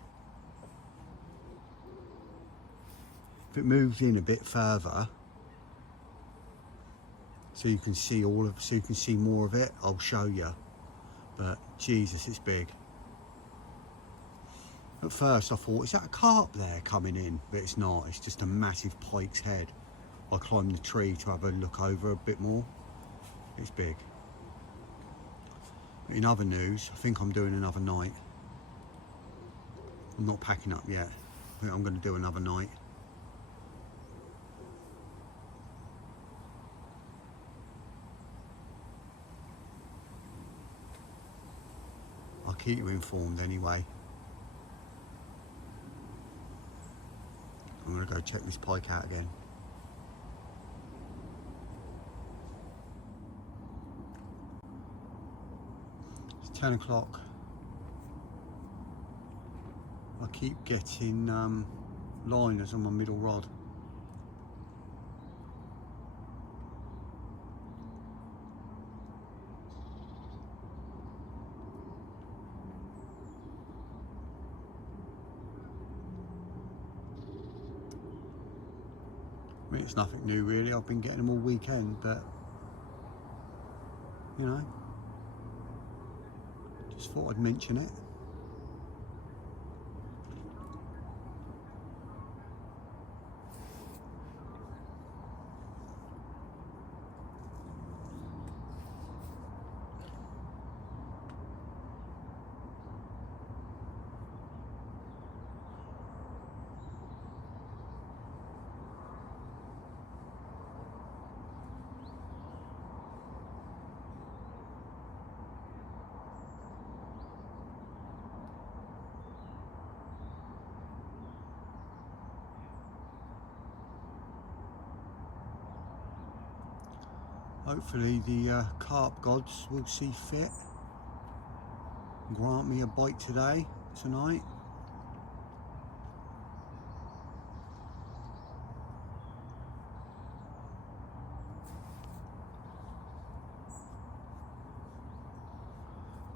If it moves in a bit further, so you can see so you can see more of it, I'll show you. But Jesus, it's big. At first I thought, is that a carp there coming in? But it's not, it's just a massive pike's head. I climbed the tree to have a look over a bit more. It's big. In other news, I think I'm doing another night. I'm not packing up yet. I think I'm going to do another night. I'll keep you informed anyway. I'm going to go check this pike out again. It's 10 o'clock. I keep getting liners on my middle rod. I mean, it's nothing new really, I've been getting them all weekend, but you know, just thought I'd mention it. Hopefully the carp gods will see fit and grant me a bite tonight.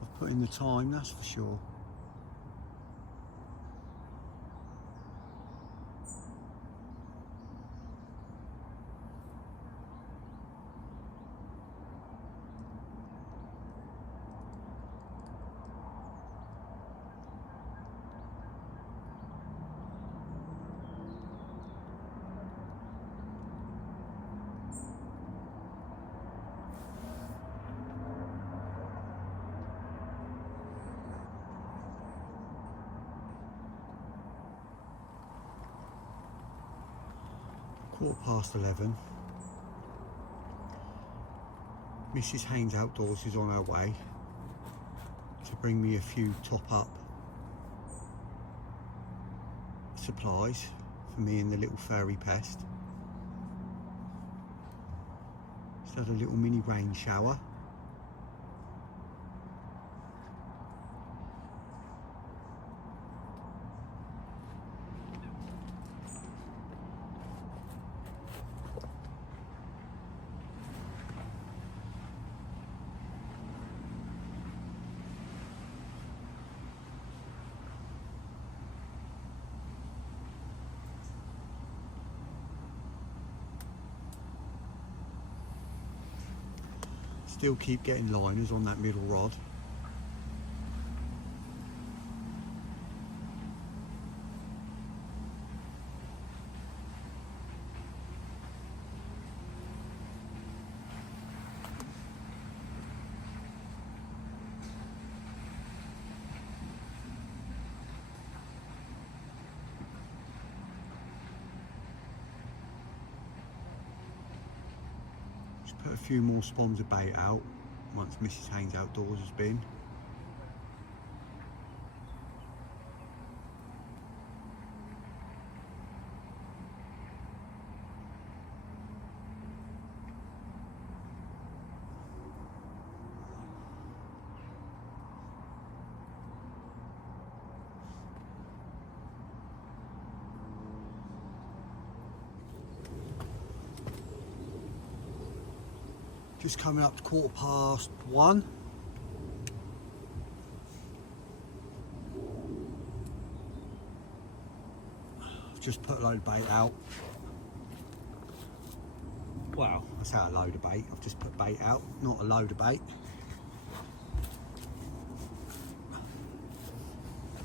I've put in the time, that's for sure. 11:15. Mrs. Haynes Outdoors is on her way to bring me a few top up supplies for me and the little furry pest. Just had a little mini rain shower. Still keep getting liners on that middle rod. Put a few more spawns of bait out once Mrs. Haynes Outdoors has been. Just coming up to 1:15. I've just put a load of bait out. Well, I say a load of bait. I've just put bait out, not a load of bait.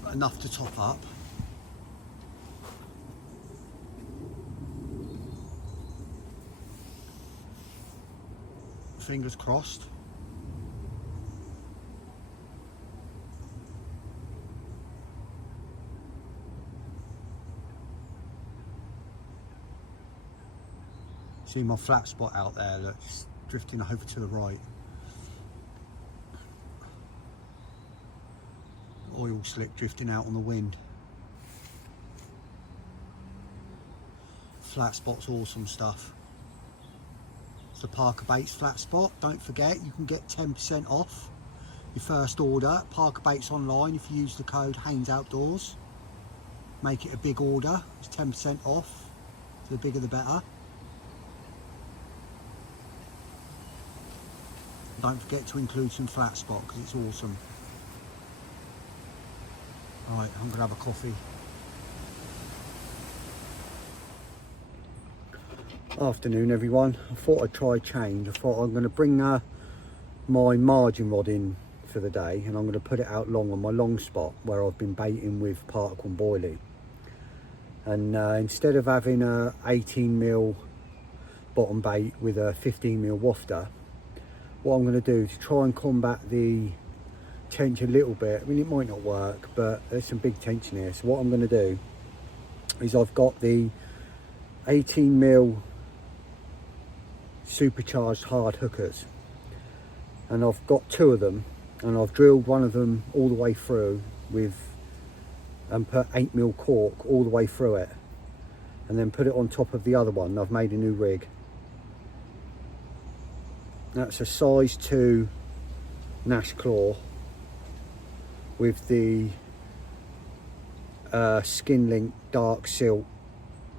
But enough to top up. Fingers crossed. See my flat spot out there that's drifting over to the right. Oil slick drifting out on the wind. Flat spot's awesome stuff. It's the Parker Baits flat spot. Don't forget, you can get 10% off your first order. Parker Baits online if you use the code Haynes Outdoors. Make it a big order. It's 10% off. So the bigger the better. Don't forget to include some flat spot because it's awesome. Right, I'm gonna have a coffee. Afternoon everyone. I thought I'd try a change. I thought I'm going to bring my margin rod in for the day and I'm going to put it out long on my long spot where I've been baiting with particle and boilie. And instead of having a 18mm bottom bait with a 15mm wafter, what I'm going to do to try and combat the tension a little bit, I mean it might not work but there's some big tension here, so what I'm going to do is I've got the 18mm supercharged hard hookers and I've got two of them and I've drilled one of them all the way through with and put 8mm cork all the way through it and then put it on top of the other one. I've made a new rig. That's a size 2 Nash claw with the Skin Link dark silt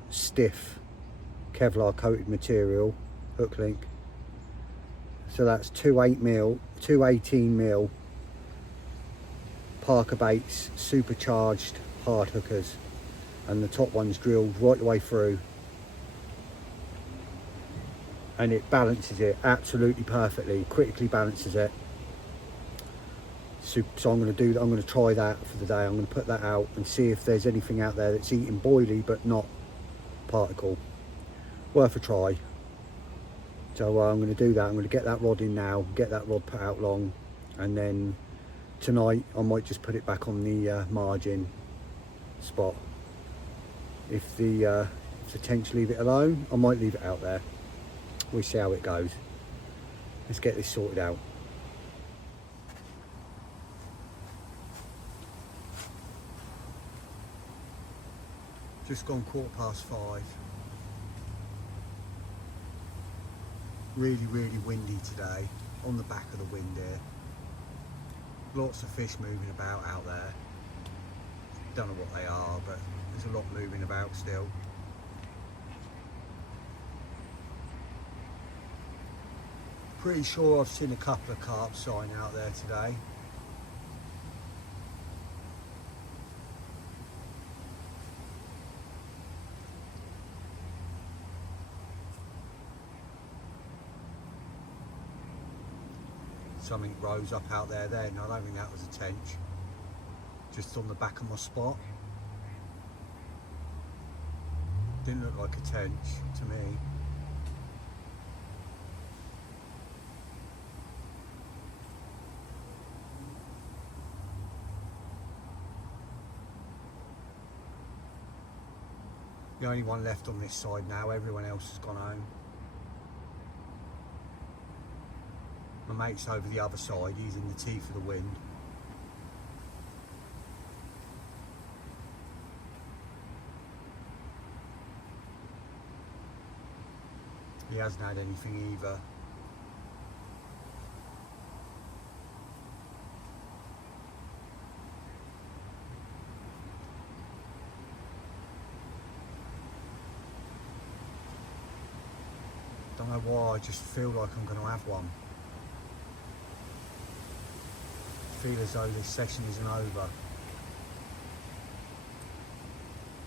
stiff Kevlar coated material hook link. So that's two 18mm Parker Baits supercharged hard hookers and the top one's drilled right the way through and it balances it absolutely perfectly, critically balances it. So I'm going to do that. I'm going to try that for the day. I'm going to put that out and see if there's anything out there that's eating boilie but not particle. Worth a try. So I'm going to do that. I'm going to get that rod in now, get that rod put out long, and then tonight I might just put it back on the margin spot. If the potentially leave it alone. I might leave it out there. We'll see how it goes. Let's get this sorted out. Just gone 5:15. Really windy today. On the back of the wind here. Lots of fish moving about out there. Don't know what they are, but there's a lot moving about still. Pretty sure I've seen a couple of carp sign out there today. Something rose up out there then. I don't think that was a tench. Just on the back of my spot. Didn't look like a tench to me. The only one left on this side now, everyone else has gone home. My mate's over the other side, he's in the teeth of the wind. He hasn't had anything either. Don't know why, I just feel like I'm going to have one. Feel as though this session isn't over.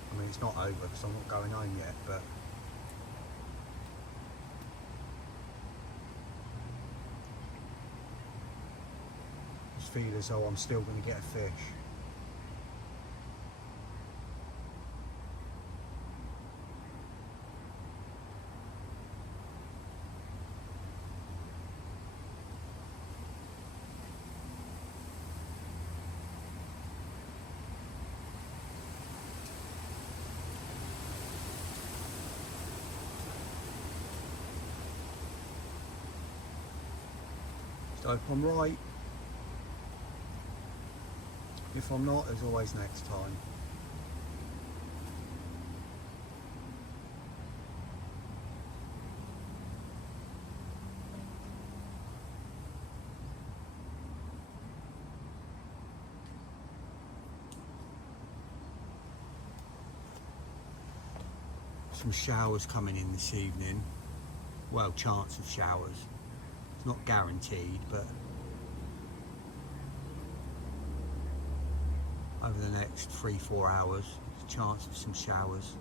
I mean, it's not over because I'm not going home yet, but just feel as though I'm still going to get a fish. So if I'm right, if I'm not, there's always next time. Some showers coming in this evening. Well, chance of showers. It's not guaranteed, but over the next 3-4 hours, there's a chance of some showers.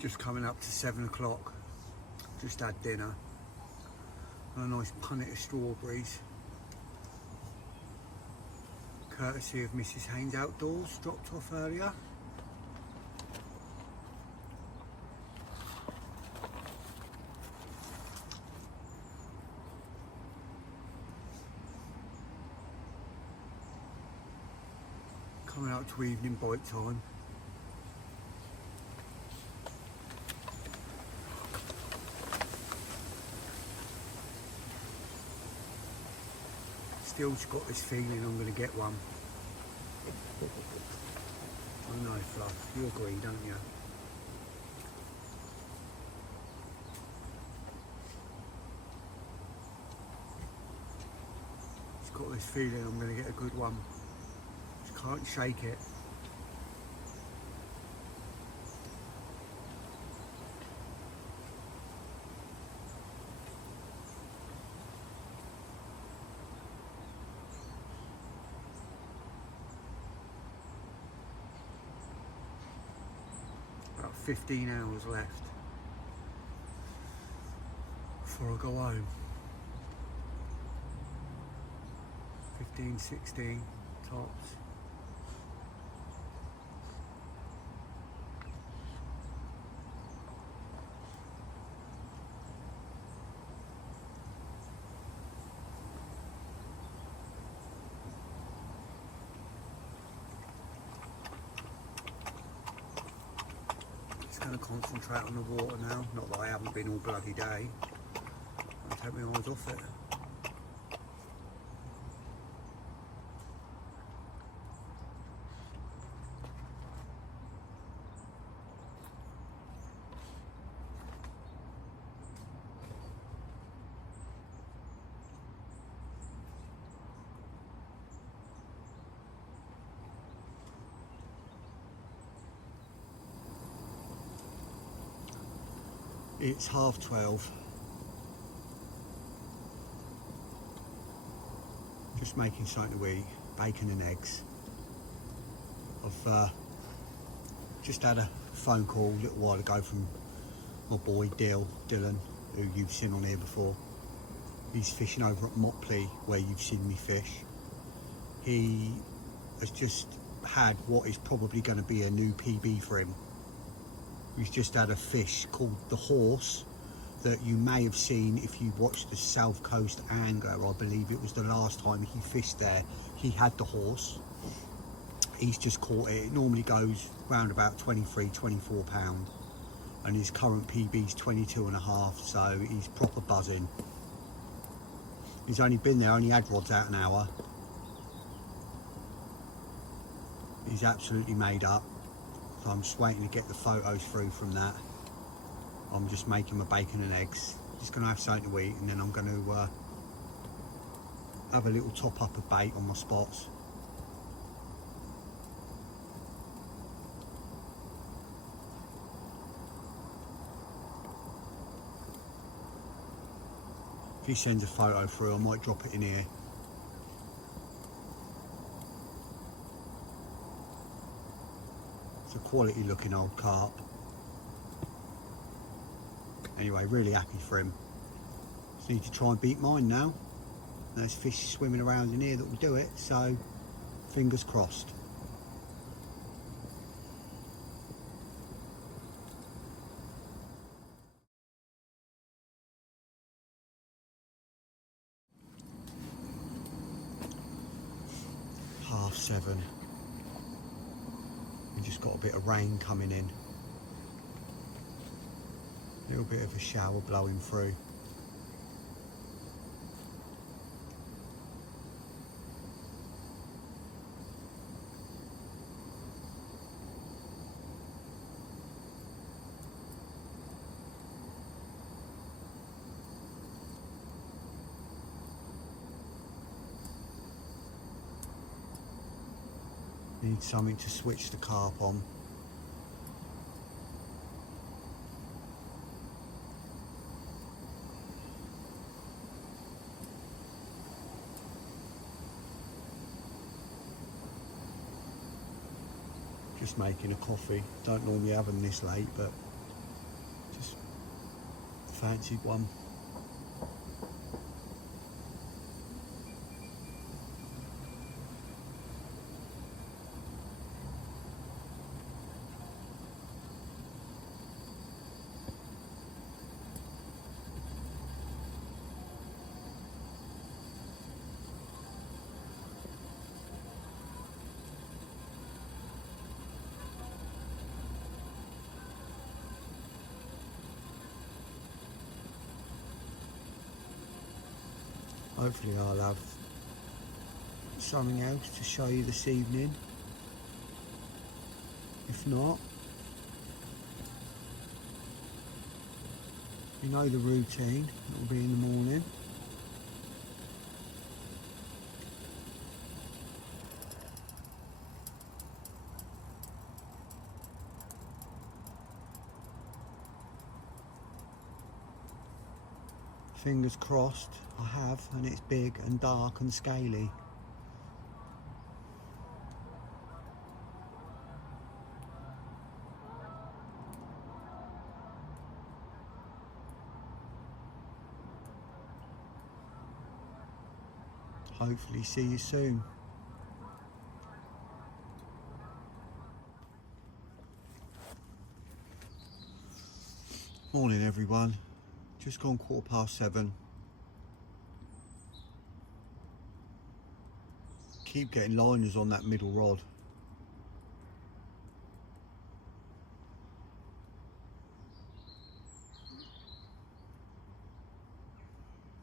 Just coming up to 7 o'clock. Just had dinner. And a nice punnet of strawberries. Courtesy of Mrs. Haynes Outdoors, dropped off earlier. Coming up to evening bite time. Still got this feeling I'm going to get one. I know, Fluff, you agree, don't you? Just got this feeling I'm going to get a good one. Just can't shake it. About 15 hours left before I go home. 15, 16 tops. Going to concentrate on the water now. Not that I haven't been all bloody day. I'll take my eyes off it. It's 12:30. Just making something to eat, bacon and eggs. I've just had a phone call a little while ago from my boy Dylan, who you've seen on here before. He's fishing over at Motley, where you've seen me fish. He has just had what is probably going to be a new PB for him. He's just had a fish called the horse that you may have seen if you watched the South Coast Angler. I believe it was the last time he fished there. He had the horse. He's just caught it. It normally goes round about 23, 24 pound, and his current PB's 22 and a half, so he's proper buzzing. He's only been there, only had rods out an hour. He's absolutely made up. So I'm just waiting to get the photos through from that. I'm just making my bacon and eggs. Just going to have something to eat, and then I'm going to have a little top up of bait on my spots. If he sends a photo through, I might drop it in here. It's a quality looking old carp. Anyway, really happy for him. Just need to try and beat mine now. There's fish swimming around in here that will do it, so fingers crossed. Half 7. We just got a bit of rain coming in. A little bit of a shower blowing through. Need something to switch the carp on. Just making a coffee. Don't normally have them this late, but just fancied one. Hopefully I'll have something else to show you this evening. If not, you know the routine, it will be in the morning. Fingers crossed, I have, and it's big and dark and scaly. hopefully see you soon. Morning everyone, just gone 7:15. Keep getting liners on that middle rod.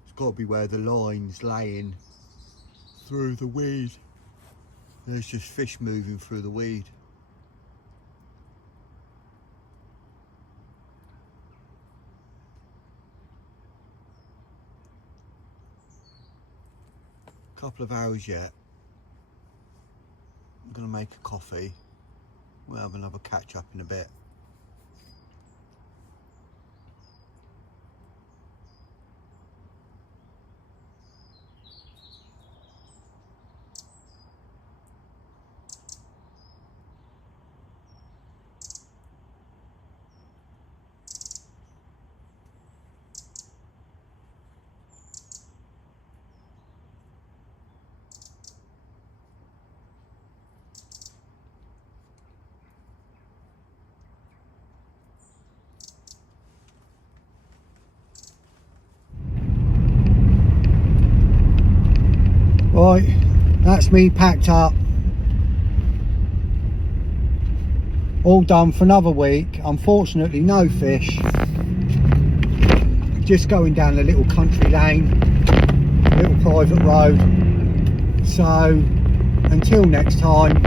It's got to be where the line's laying through the weed. There's just fish moving through the weed. Couple of hours yet. I'm gonna make a coffee. We'll have another catch up in a bit. Right, that's me packed up. All done for another week. Unfortunately, no fish. Just going down a little country lane, little private road. So, until next time,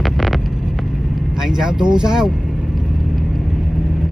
Haynes Outdoors out.